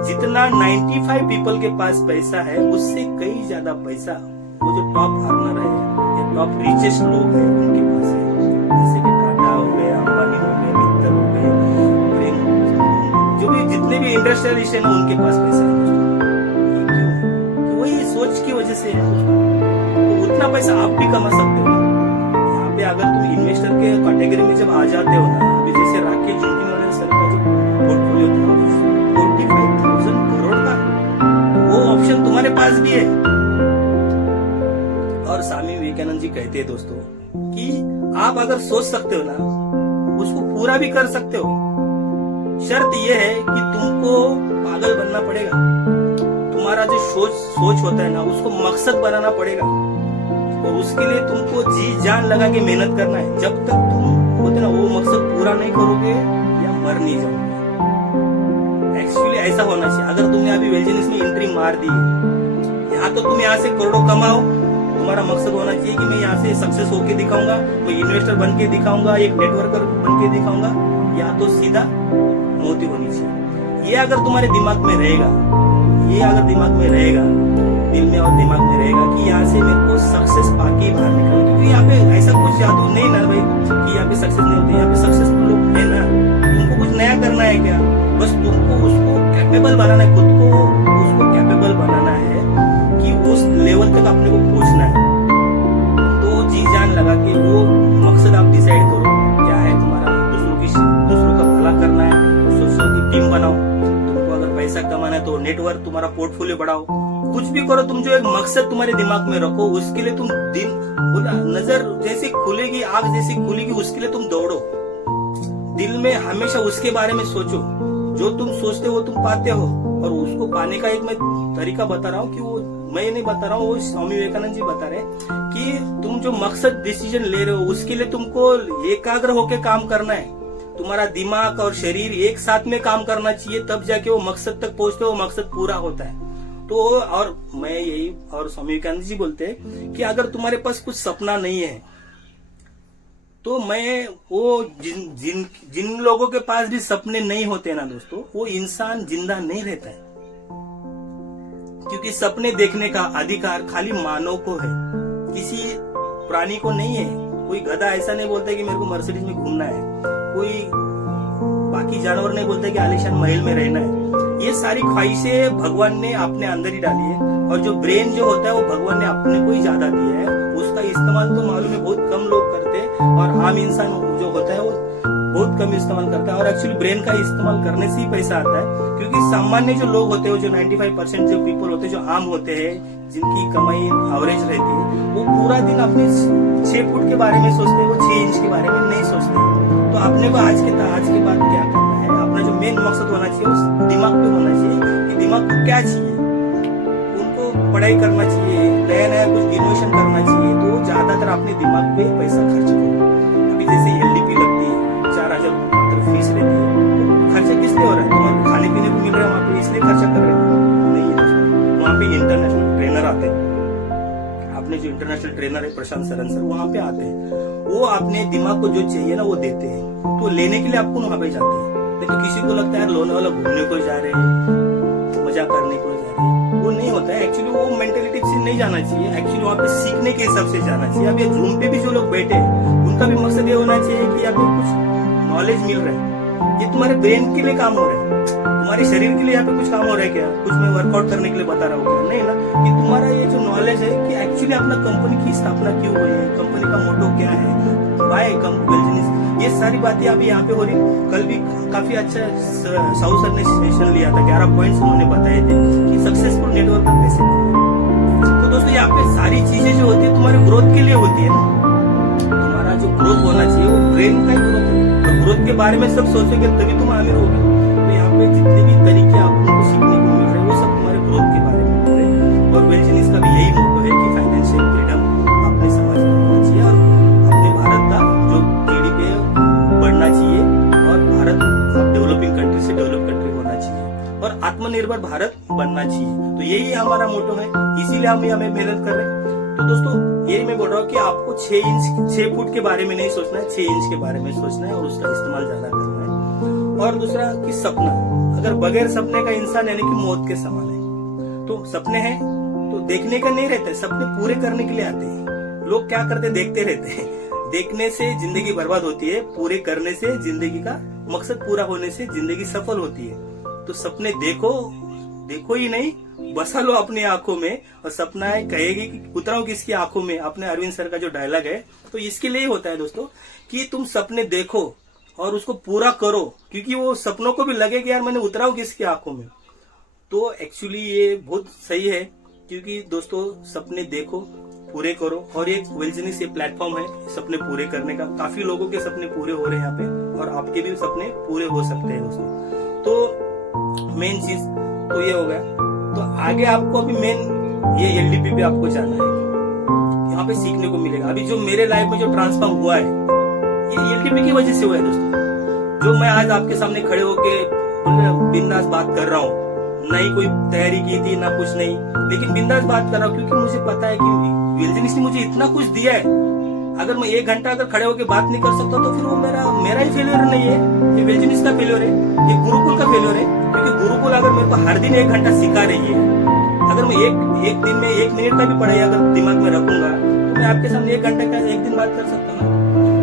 जितना 95 पीपल के पास पैसा है, उससे कई ज्यादा पैसा वो जो टॉप अर्नर है या टॉप रिचेस्ट लोग हैं उनके पास है। जैसे कि टाटा हो गए, अंबानी हो गए, मित्तल हो गए, प्रेम, जो भी जितने भी इंडस्ट्रियलिस्ट है ना, उनके पास पैसा है दोस्तों। ये क्यों है? तो वही सोच की वजह से है दोस्तों। तो उतना पैसा आप भी कमा सकते हो। यहाँ पे अगर तुम इन्वेस्टर के कैटेगरी में जब आ जाते हो ना, अभी जैसे राकेश झुनझुनवाला सर का जो पोर्टफोलियो था 45,000 करोड़ का, वो ऑप्शन तुम्हारे पास भी है। और स्वामी विवेकानंद जी कहते हैं दोस्तों कि आप अगर सोच सकते हो ना, उसको पूरा भी कर सकते हो। शर्त यह है कि तुमको पागल बनना पड़ेगा। तुम्हारा जो सोच होता है ना, उसको मकसद बनाना पड़ेगा और उसके लिए तुमको जी जान लगा के मेहनत करना है। जब तक तुम होते ना वो मकसद पूरा नहीं करोगे या मर नहीं जाओगे। एक्चुअली ऐसा होना चाहिए। अगर तुमने अभी वेलजीनिस में एंट्री मार दी, यहाँ तो तुम यहाँ से करोड़ों कमाओ, तुम्हारा मकसद होना चाहिए कि मैं यहाँ से सक्सेस होके दिखाऊंगा, मैं इन्वेस्टर बन के दिखाऊंगा, एक नेटवर्कर बन के दिखाऊंगा, या तो सीधा मोती होनी चाहिए। ये अगर तुम्हारे दिमाग में रहेगा, ये अगर दिमाग में रहेगा, दिल में और दिमाग में रहेगा कि यहाँ से मेरे को सक्सेस पाके बाहर निकलना, क्योंकि यहाँ पे ऐसा कुछ जादू नहीं ना भाई कि यहाँ पे सक्सेस नहीं होती। यहाँ पे सक्सेसफुल लोग है ना, तुमको कुछ नया करना है क्या, बस तुमको उसको कैपेबल बनाना है, खुद को उसको कैपेबल बनाना है कि उस लेवल तक अपने को पहुंचना है। तो जी जान लगा के वो मकसद आप डिसाइड करो क्या है तुम्हारा। दूसरों का भला करना है तो सोचो कि टीम बनाओ। तुमको अगर पैसा कमाना है तो नेटवर्क, तुम्हारा पोर्टफोलियो बढ़ाओ, कुछ भी करो। तुम जो एक मकसद तुम्हारे दिमाग में रखो, उसके लिए तुम दिन बोला नजर जैसी खुलेगी, आग जैसी खुलेगी, उसके लिए तुम दौड़ो। दिल में हमेशा उसके बारे में सोचो। जो तुम सोचते हो तुम पाते हो। और उसको पाने का एक मैं तरीका बता रहा हूँ कि वो मैं नहीं बता रहा हूँ, वो स्वामी विवेकानंद जी बता रहे कि तुम जो मकसद डिसीजन ले रहे हो उसके लिए तुमको एकाग्र होकर काम करना है। तुम्हारा दिमाग और शरीर एक साथ में काम करना चाहिए, तब जाके वो मकसद तक पहुंचते हो, मकसद पूरा होता है। तो और मैं यही और स्वामी विवेकानंद जी बोलते हैं कि अगर तुम्हारे पास कुछ सपना नहीं है तो मैं वो जिन लोगों के पास भी सपने नहीं होते ना दोस्तों, वो इंसान जिंदा नहीं रहता है। क्योंकि सपने देखने का अधिकार खाली मानव को है, किसी प्राणी को नहीं है। कोई गधा ऐसा नहीं बोलता कि मेरे को मर्सिडीज में घूमना है, कोई बाकी जानवर नहीं बोलता कि आलीशान महल में रहना है। ये सारी ख्वाहिशें भगवान ने अपने अंदर ही डाली है। और जो ब्रेन जो होता है वो भगवान ने अपने को ही ज्यादा दिया है। उसका इस्तेमाल तो मालूम है बहुत कम लोग करते हैं, और आम इंसान जो होता है वो बहुत कम इस्तेमाल करता है। और एक्चुअली ब्रेन का इस्तेमाल करने से ही पैसा आता है। क्योंकि सामान्य जो लोग होते हैं, जो 95% जो पीपल होते हैं, जो आम होते हैं, जिनकी कमाई एवरेज रहती है, वो पूरा दिन अपने 6 फुट के बारे में सोचते हैं, वो 6 इंच के बारे में नहीं सोचते। तो अपने को आज के बाद क्या करना है, अपना जो मेन मकसद होना चाहिए उस दिमाग पे होना चाहिए कि दिमाग को क्या चाहिए। उनको पढ़ाई करना चाहिए, नया नया कुछ इनोवेशन करना चाहिए। तो ज्यादातर अपने दिमाग पे पैसा खर्च करो। अभी जैसे LDP लगती है, 4,000 मात्र फीस रहती है, खर्चा किस लिए हो रहा है? तुम्हारे खाने पीने को मिल रहा है वहाँ पे, इसलिए खर्चा कर रहे हैं? नहीं है दोस्तों। वहाँ पे इंटरनेशनल ट्रेनर आते हैं। अपने जो इंटरनेशनल ट्रेनर है प्रशांत सरन सर, वहाँ पे आते हैं। वो अपने दिमाग को जो चाहिए ना वो देते हैं। तो लेने के लिए आपको वहाँ पे जाते हैं। नहीं तो किसी को लगता है लोनावाला घूमने को जा रहे हैं, मजा करने को जा रहे हैं, वो नहीं होता है। एक्चुअली वो मेंटेलिटी से नहीं जाना चाहिए। एक्चुअली वहाँ पे सीखने के हिसाब से जाना चाहिए। अब ये जूम पे भी जो लोग बैठे हैं, उनका भी मकसद ये होना चाहिए कि यहाँ पे कुछ नॉलेज मिल रहा है, ये तुम्हारे ब्रेन के लिए काम हो रहा है, तुम्हारे शरीर के लिए यहाँ पे कुछ काम हो रहा है क्या? कुछ मैं वर्कआउट करने के लिए बता रहा हूँ क्या? नहीं ना, कि तुम्हारा ये जो नॉलेज है कि एक्चुअली अपना कंपनी की स्थापना क्यों हुई है, कंपनी का मोटो क्या है, बाय कंपनी, ये सारी बातें अभी यहाँ पे हो रही। कल भी काफी अच्छा साहू सर ने सेशन लिया था, 11 पॉइंट्स उन्होंने बताए थे कि सक्सेसफुल नेटवर्क कैसे बनना। तो दोस्तों यहाँ पे सारी चीजें जो होती है तुम्हारे ग्रोथ के लिए होती है ना। तुम्हारा जो ग्रोथ होना चाहिए वो ब्रेन का ही ग्रोथ है। और ग्रोथ के बारे में सब सोचोगे तभी तुम अमीर होगे। तो यहाँ पे जितने भी तरीके आपको सीखने को मिल रहे हैं वो सब तुम्हारे ग्रोथ के बारे में मिल रहे हैं। और वेलजीनिस का भी यही मोटो है कि फाइनेंशियल फ्रीडम आत्मनिर्भर भारत बनना चाहिए। तो यही हमारा मोटो है, इसीलिए हम हमें मेहनत कर रहे हैं। तो दोस्तों यही मैं बोल रहा हूँ कि आपको 6 फुट के बारे में नहीं सोचना है, 6 इंच के बारे में सोचना है और उसका इस्तेमाल ज्यादा करना है। और दूसरा कि सपना, अगर बगैर सपने का इंसान यानी कि मौत के समान है। तो सपने हैं तो देखने का नहीं रहता है, सपने पूरे करने के लिए आते हैं। लोग क्या करते, देखते रहते हैं। देखने से जिंदगी बर्बाद होती है, पूरे करने से जिंदगी का मकसद पूरा होने से जिंदगी सफल होती है। तो सपने देखो, देखो ही नहीं, बसा लो अपनी आंखों में। और सपना है कहेगी कि उतराओ किसकी आंखों में, अपने अरविंद सर का जो डायलॉग है। तो इसके लिए होता है दोस्तों कि तुम सपने देखो और उसको पूरा करो, क्योंकि वो सपनों को भी लगे कि यार मैंने उतराओ किसकी आंखों में। तो एक्चुअली ये बहुत सही है, क्योंकि दोस्तों सपने देखो, पूरे करो। और एक वेलजीनियस ये प्लेटफॉर्म है सपने पूरे करने का। काफी लोगों के सपने पूरे हो रहे हैं यहाँ पे, और आपके भी सपने पूरे हो सकते हैं दोस्तों। तो मेन चीज तो ये हो गया। तो आगे आपको अभी मेन ये एलडीपी पे आपको जाना है, यहाँ पे सीखने को मिलेगा। अभी जो मेरे लाइफ में जो ट्रांसफॉर्म हुआ है, ये एलडीपी की वजह से हुआ है दोस्तों। जो मैं आज आपके सामने खड़े होके बिंदास बात कर रहा हूँ, नहीं कोई तैयारी की थी ना कुछ नहीं, लेकिन बिंदास बात कर रहा हूँ, क्योंकि मुझे पता है कि वेलजीनियस ने मुझे इतना कुछ दिया है। अगर मैं 1 घंटा अगर खड़े होकर बात नहीं कर सकता तो फिर वो मेरा ही फेलियर नहीं है, ये वेलजीनियस का फेलियर है, ये गुरुकुल का फेलियर है। क्योंकि गुरुकुल अगर मेरे को हर दिन 1 घंटा सिखा रही है, अगर मैं एक दिन में 1 मिनट का भी पढ़ाई अगर दिमाग में रखूंगा तो मैं आपके सामने 1 घंटे का 1 दिन बात कर सकता हूँ।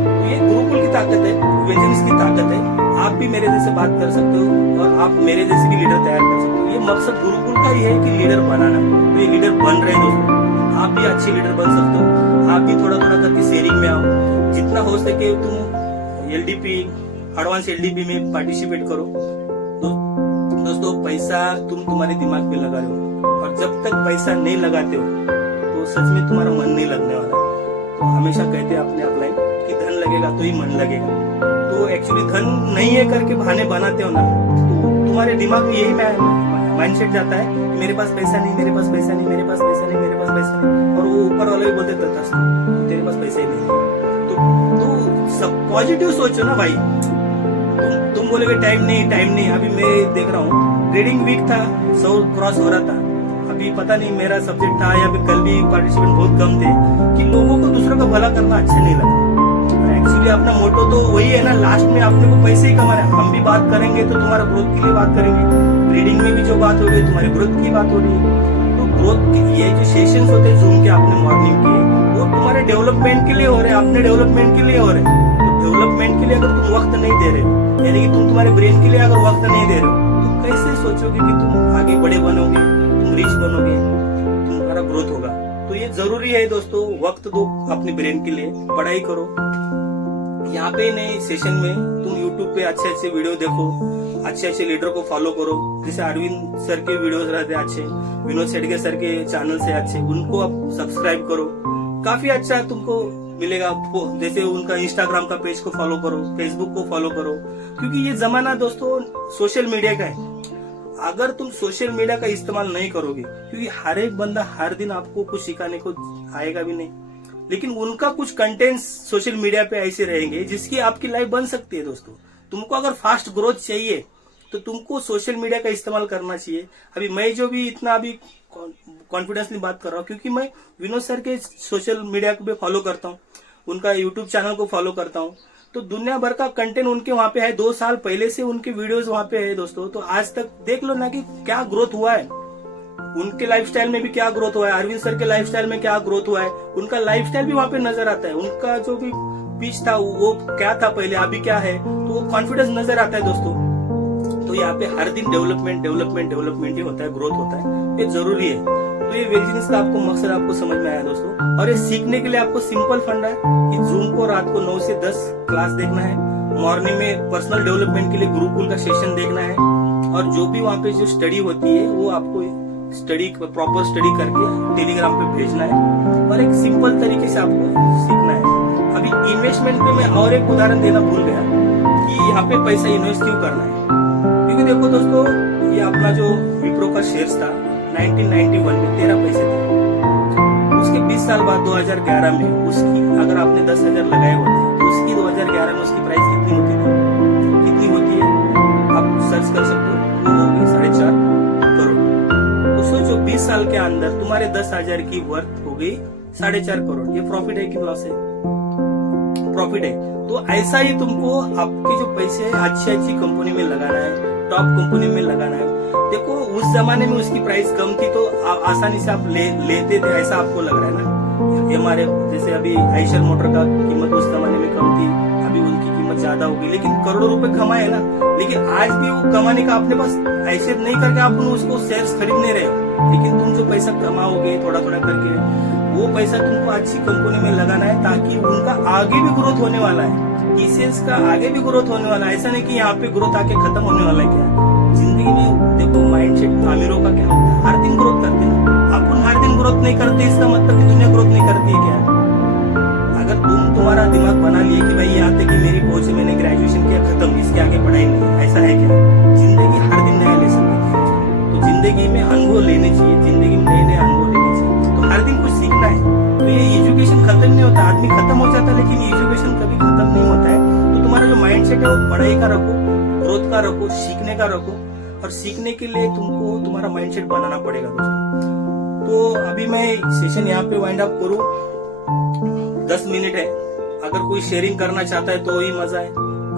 तो ये गुरुकुल की ताकत है, वेलजीनियस की ताकत है। आप भी मेरे जैसे बात कर सकते हो और आप मेरे जैसे भी लीडर तैयार कर सकते हो। ये मकसद गुरुकुल का ही है कि लीडर बनाना। तो ये लीडर बन रहे हैं दोस्तों, आप भी अच्छे लीडर बन सकते हो। आप भी थोड़ा थोड़ा करके शेयरिंग में आओ, जितना हो सके तुम एलडीपी, एडवांस एलडीपी में पार्टिसिपेट करो। दोस्तों पैसा तुम तुम्हारे दिमाग पे लगा रहे हो, और जब तक पैसा नहीं लगाते हो तो सच में तुम्हारा मन नहीं लगने वाला। तो हमेशा कहते हैं अपने अपलाइन कि धन लगेगा तो ही मन लगेगा। तो एक्चुअली धन नहीं है करके बहाने बनाते हो ना, तो तुम्हारे दिमाग में यही माइंडसेट जाता है कि मेरे पास पैसा नहीं, मेरे पास पैसा नहीं, मेरे पास पैसा नहीं, मेरे पास पैसा नहीं। और वो ऊपर वाले भी बोलते तेरे पास पैसा ही नहीं है। तो सब पॉजिटिव सोचो ना भाई। तुम बोलोगे टाइम नहीं। अभी मैं देख रहा हूँ ट्रेडिंग वीक था, 100 क्रॉस हो रहा था। अभी पता नहीं मेरा सब्जेक्ट था या फिर कल भी पार्टिसिपेंट बहुत कम थे, कि लोगों को दूसरों का भला करना अच्छा नहीं लगा। एक्चुअली अपना मोटो तो वही है ना, लास्ट में अपने को पैसे ही कमाना है। हम भी बात करेंगे तो तुम्हारा ग्रोथ के लिए बात करेंगे, ट्रेडिंग में भी जो बात हो रही है तुम्हारी ग्रोथ की बात हो रही है। तो ग्रोथ ये जो सेशंस होते हैं जूम के अपने मॉर्निंग के, वो तुम्हारे डेवलपमेंट के लिए हो रहे हैं, अपने डेवलपमेंट के लिए हो रहे हैं। तो डेवलपमेंट के लिए अगर तुम वक्त नहीं दे रहे हो, यानी कि तुम तुम्हारे ब्रेन के लिए अगर वक्त नहीं दे रहे हो, तो कैसे सोचोगे कि तुम आगे बड़े बनोगे, तुम रिच बनोगे, तुम्हारा ग्रोथ होगा। तो ये जरूरी है दोस्तों, वक्त दो अपने ब्रेन के लिए, पढ़ाई करो। यहाँ पे नए सेशन में तुम यूट्यूब पे अच्छे अच्छे वीडियो देखो, अच्छे अच्छे लीडर को फॉलो करो। जैसे अरविंद सर के वीडियोस रहते हैं अच्छे, विनोद शेडगे सर के चैनल से अच्छे, उनको आप सब्सक्राइब करो, काफी अच्छा तुमको मिलेगा। जैसे उनका इंस्टाग्राम का पेज को फॉलो करो, फेसबुक को फॉलो करो, क्योंकि ये जमाना दोस्तों सोशल मीडिया का है। अगर तुम सोशल मीडिया का इस्तेमाल नहीं करोगे, क्योंकि हर एक बंदा हर दिन आपको कुछ सिखाने को आएगा भी नहीं, लेकिन उनका कुछ कंटेंट्स सोशल मीडिया पे ऐसे रहेंगे जिसकी आपकी लाइफ बन सकती है दोस्तों। तुमको अगर फास्ट ग्रोथ चाहिए तो तुमको सोशल मीडिया का इस्तेमाल करना चाहिए। अभी मैं जो भी इतना अभी कॉन्फिडेंसली बात कर रहा हूँ, क्योंकि मैं विनोद सर के सोशल मीडिया पे फॉलो करता हूँ, उनका यूट्यूब चैनल को फॉलो करता हूँ। तो दुनिया भर का कंटेंट उनके वहां पे है, 2 साल पहले से उनके वीडियोस वहां पे है दोस्तों। तो आज तक देख लो ना कि क्या ग्रोथ हुआ है, उनके लाइफस्टाइल में भी क्या ग्रोथ हुआ है, अरविंद सर के लाइफस्टाइल में क्या ग्रोथ हुआ है, उनका लाइफस्टाइल भी वहां पे नजर आता है। उनका जो भी पिच था वो क्या था पहले, अभी क्या है, तो वो कॉन्फिडेंस नजर आता है दोस्तों। तो यहाँ पे हर दिन डेवलपमेंट ही होता है, ग्रोथ होता है, ये जरूरी है। तो ये वेलजीनियस का आपको मकसद आपको समझ में आया दोस्तों। और ये सीखने के लिए आपको सिंपल फंडा है कि जूम को रात को 9 से 10 क्लास देखना है, मॉर्निंग में पर्सनल डेवलपमेंट के लिए गुरुकुल का सेशन देखना है, और जो भी वहाँ पे जो स्टडी होती है वो आपको प्रॉपर स्टडी करके टेलीग्राम पे भेजना है, और एक सिंपल तरीके से आपको सीखना है। अभी इन्वेस्टमेंट पे मैं और एक उदाहरण देना भूल गया कि यहाँ पे पैसा इन्वेस्ट क्यों करना है। क्योंकि देखो दोस्तों, ये अपना जो विप्रो का शेयर्स था 1991 में 13 पैसे थे, उसके 20 साल बाद 2011 में उसकी अगर आपने 10,000 लगाए होते तो उसकी 2011 में उसकी प्राइस कितनी होती है, आप सर्च कर सकते हो, वो होगी 4.5 अंदर तुम्हारे 10,000 की वर्थ हो गई 4.5 करोड़। ये प्रॉफिट है कि लॉस है? प्रॉफिट है। तो ऐसा ही तुमको आपके जो पैसे अच्छी कंपनी में लगाना है, टॉप कंपनी में लगाना है। देखो उस जमाने में उसकी प्राइस कम थी तो आसानी से आप लेते थे, ऐसा आपको लग रहा है ना। हमारे जैसे अभी आइशर मोटर का कीमत उस जमाने में कम थी, अभी उनकी कीमत ज्यादा हो गई, लेकिन करोड़ों रुपए कमाए ना। लेकिन आज भी वो कमाने का अपने पास ऐसे नहीं करके आप उसको शेयर्स खरीद नहीं रहे हो, लेकिन तुम जो पैसा कमाओगे थोड़ा थोड़ा करके, वो पैसा तुमको अच्छी कंपनी में लगाना है ताकि उनका आगे भी ग्रोथ होने वाला है। टीसीएस का आगे भी ग्रोथ होने वाला है। ऐसा नहीं कि यहाँ पे ग्रोथ आके खत्म होने वाला है। क्या जिंदगी में देखो माइंडसेट अमीरों का क्या होता है, हर दिन ग्रोथ करते हैं। अपन हर दिन ग्रोथ नहीं करते इसका मतलब कि दुनिया ग्रोथ नहीं करती है क्या? अगर तुम्हारा दिमाग बना लिए कि भाई यहाँ तक कि मेरी पहुंच है, मैंने ग्रेजुएशन किया, खत्म, इसके आगे पढ़ाई नहीं, ऐसा है क्या? जिंदगी हर दिन नया लेसन देती है। तो जिंदगी में अनुभव लेने चाहिए, जिंदगी में नए नए अनुभव लेने चाहिए। तो हर दिन कुछ सीखना है। तो ये एजुकेशन खत्म नहीं होता, आदमी खत्म हो जाता है लेकिन एजुकेशन कभी खत्म नहीं होता है। तो तुम्हारा जो माइंडसेट है वो पढ़ाई का रखो, ग्रोथ का रखो, सीखने का रखो। और सीखने के लिए तुमको तुम्हारा माइंडसेट बनाना पड़ेगा दोस्तों। तो अभी मैं सेशन यहाँ पे वाइंड अप करूँ, 10 मिनट है। अगर कोई शेयरिंग करना चाहता है तो ही मजा है,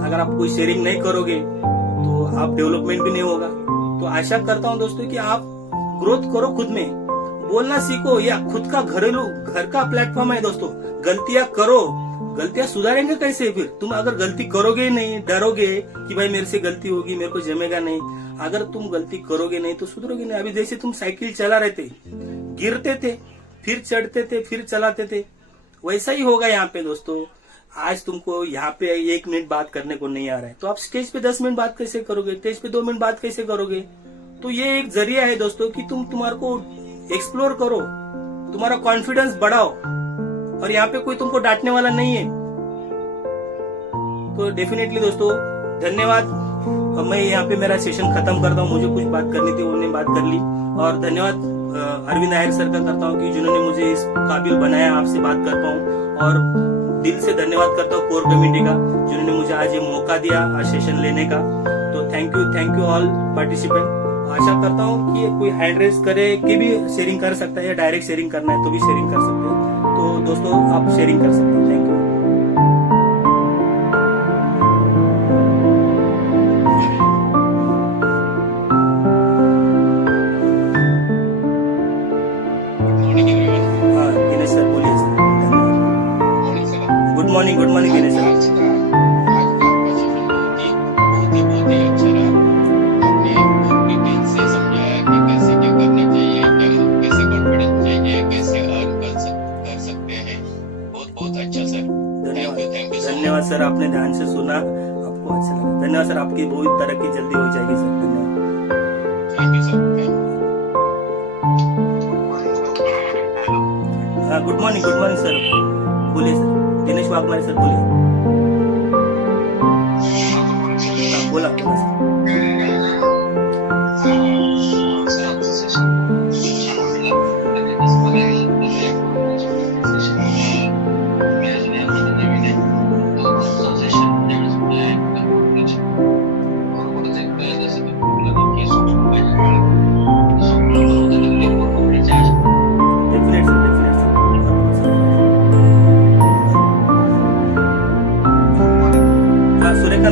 अगर आप कोई शेयरिंग नहीं करोगे तो आप डेवलपमेंट भी नहीं होगा। तो आशा करता हूँ दोस्तों कि आप ग्रोथ करो, खुद में बोलना सीखो। या खुद का घर का प्लेटफॉर्म है दोस्तों, गलतियां करो, गलतियां सुधारेंगे कैसे? फिर तुम अगर गलती करोगे ही नहीं, डरोगे कि भाई मेरे से गलती होगी, मेरे को जमेगा नहीं। अगर तुम गलती करोगे नहीं तो सुधरोगे नहीं। अभी जैसे तुम साइकिल चला रहे थे, गिरते थे, फिर चढ़ते थे, फिर चलाते थे, वैसा ही होगा यहाँ पे दोस्तों। आज तुमको यहाँ पे 1 मिनट बात करने को नहीं आ रहा है तो आप स्टेज पे 10 मिनट बात कैसे करोगे? स्टेज पे 2 मिनट बात कैसे करोगे? तो ये एक जरिया है दोस्तों कि तुम्हारे को एक्सप्लोर करो, तुम्हारा कॉन्फिडेंस बढ़ाओ। और यहाँ पे कोई तुमको डांटने वाला नहीं है। तो डेफिनेटली दोस्तों धन्यवाद। मैं यहाँ पे मेरा सेशन खत्म करता हूँ। मुझे कुछ बात करनी थी, उन्होंने बात कर ली। और धन्यवाद अरविंद नायर सर का करता हूँ कि जिन्होंने मुझे इस काबिल बनाया आपसे बात कर पाऊँ। और दिल से धन्यवाद करता हूँ कोर कमेटी का, जिन्होंने मुझे आज ये मौका दिया आज सेशन लेने का। तो थैंक यू ऑल पार्टिसिपेंट। आशा करता हूँ कि कोई हैंड रेस करे कि भी शेयरिंग कर सकता है, या डायरेक्ट शेयरिंग करना है तो भी शेयरिंग कर सकते हैं। तो दोस्तों आप शेयरिंग कर सकते हैं। Thank you. हाँ दिनेश सर बोलिए sir. Good morning Dinesh sir. धन्यवाद सर, आपने ध्यान से सुना, आपको अच्छा लगा। धन्यवाद सर, आपकी बहुत तरक्की जल्दी हो जाएगी सर। धन्यवाद। Thank you sir. हाँ गुड मॉर्निंग सर, बोलिए सर। दिनेश वाघमारे सर बोलिए। हाँ बोला सर।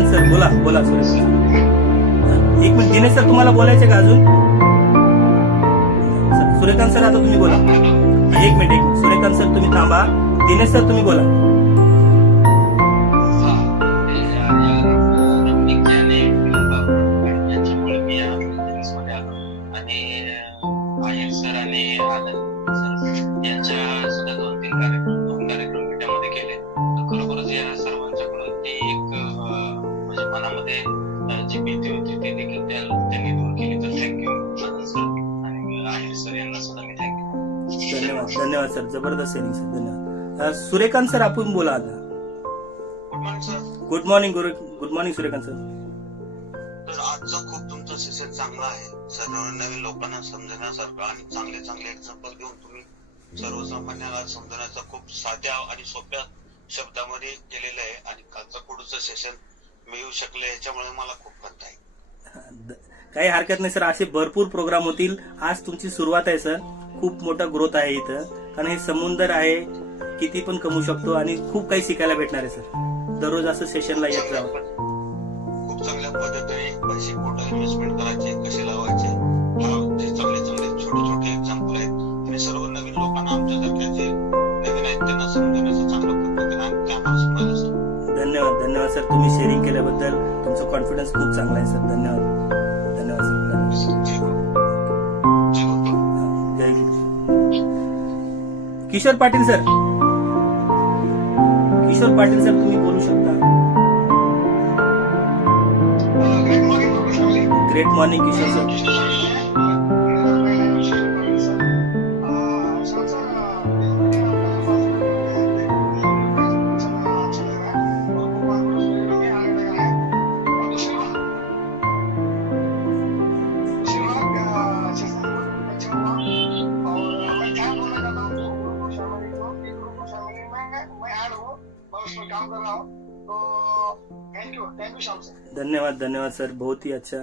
सर बोला सुरेश। 1 मिनिट दिनेश सर, तुम्हाला बोलायचं का अजून? सूर्यकांत सर आता तुम्ही बोला। 1 मिनिट सूर्यकांत सर तुम्ही थांबा, दिनेश सर तुम्ही बोला। धन्यवाद सर, जबरदस्त सेलिंग सर, धन्यवाद। सूर्यकांत सर आपण बोला आता। Good morning Suryakant sir. तर आजचा खूप तुमचा सेशन चांगला आहे। सर्व नवीन लोकांना समजण्यासारखं आणि चांगले एक्झाम्पल घेऊन तुम्ही सर्वसामान्याला समजण्याचा खूप साध्या आणि सोप्या शब्दामध्ये केलेलं आहे। आणि कालचं पुढचं सेशन मिळू शकले याच्यामुळे मला खूप खंत आहे। काही हरकत नाही सर, असे भरपूर प्रोग्राम होतील। आज तुमची सुरुवात आहे सर, खूप मोठा ग्रोथ आहे इथं, कारण हे समुंदर आहे, किती पण कमवू शकतो आणि खूप काही शिकायला भेटणार आहे सर. दररोज असं सेशनला येत जावं. खूप चांगल्या पद्धतीने पैसे कुठं इन्व्हेस्टमेंट करायचे, कसे लावायचे, हा जे चांगले चांगले छोटे छोटे एक्झाम्पल आहेत आणि सर्व नवीन लोकांना आमच्यासारख्या जे नवीन आहेत त्यांना समजण्याचं चांगल्या पद्धतीने आम्ही आम्हाला समजायला सांगतो. धन्यवाद धन्यवाद सर, तुम्ही शेअरिंग केल्याबद्दल. तुमचं कॉन्फिडन्स खूप चांगला आहे सर. धन्यवाद धन्यवाद सर. जय गुरु. जय गुरु. जय गुरु. किशोर पाटील सर, किशोर पाटील सर तुम्ही बोलू शकता. ग्रेट मॉर्निंग किशोर सर. काम कर रहा हूँ, तो थैंक यू श्याम सर. धन्यवाद धन्यवाद सर, बहुत ही अच्छा.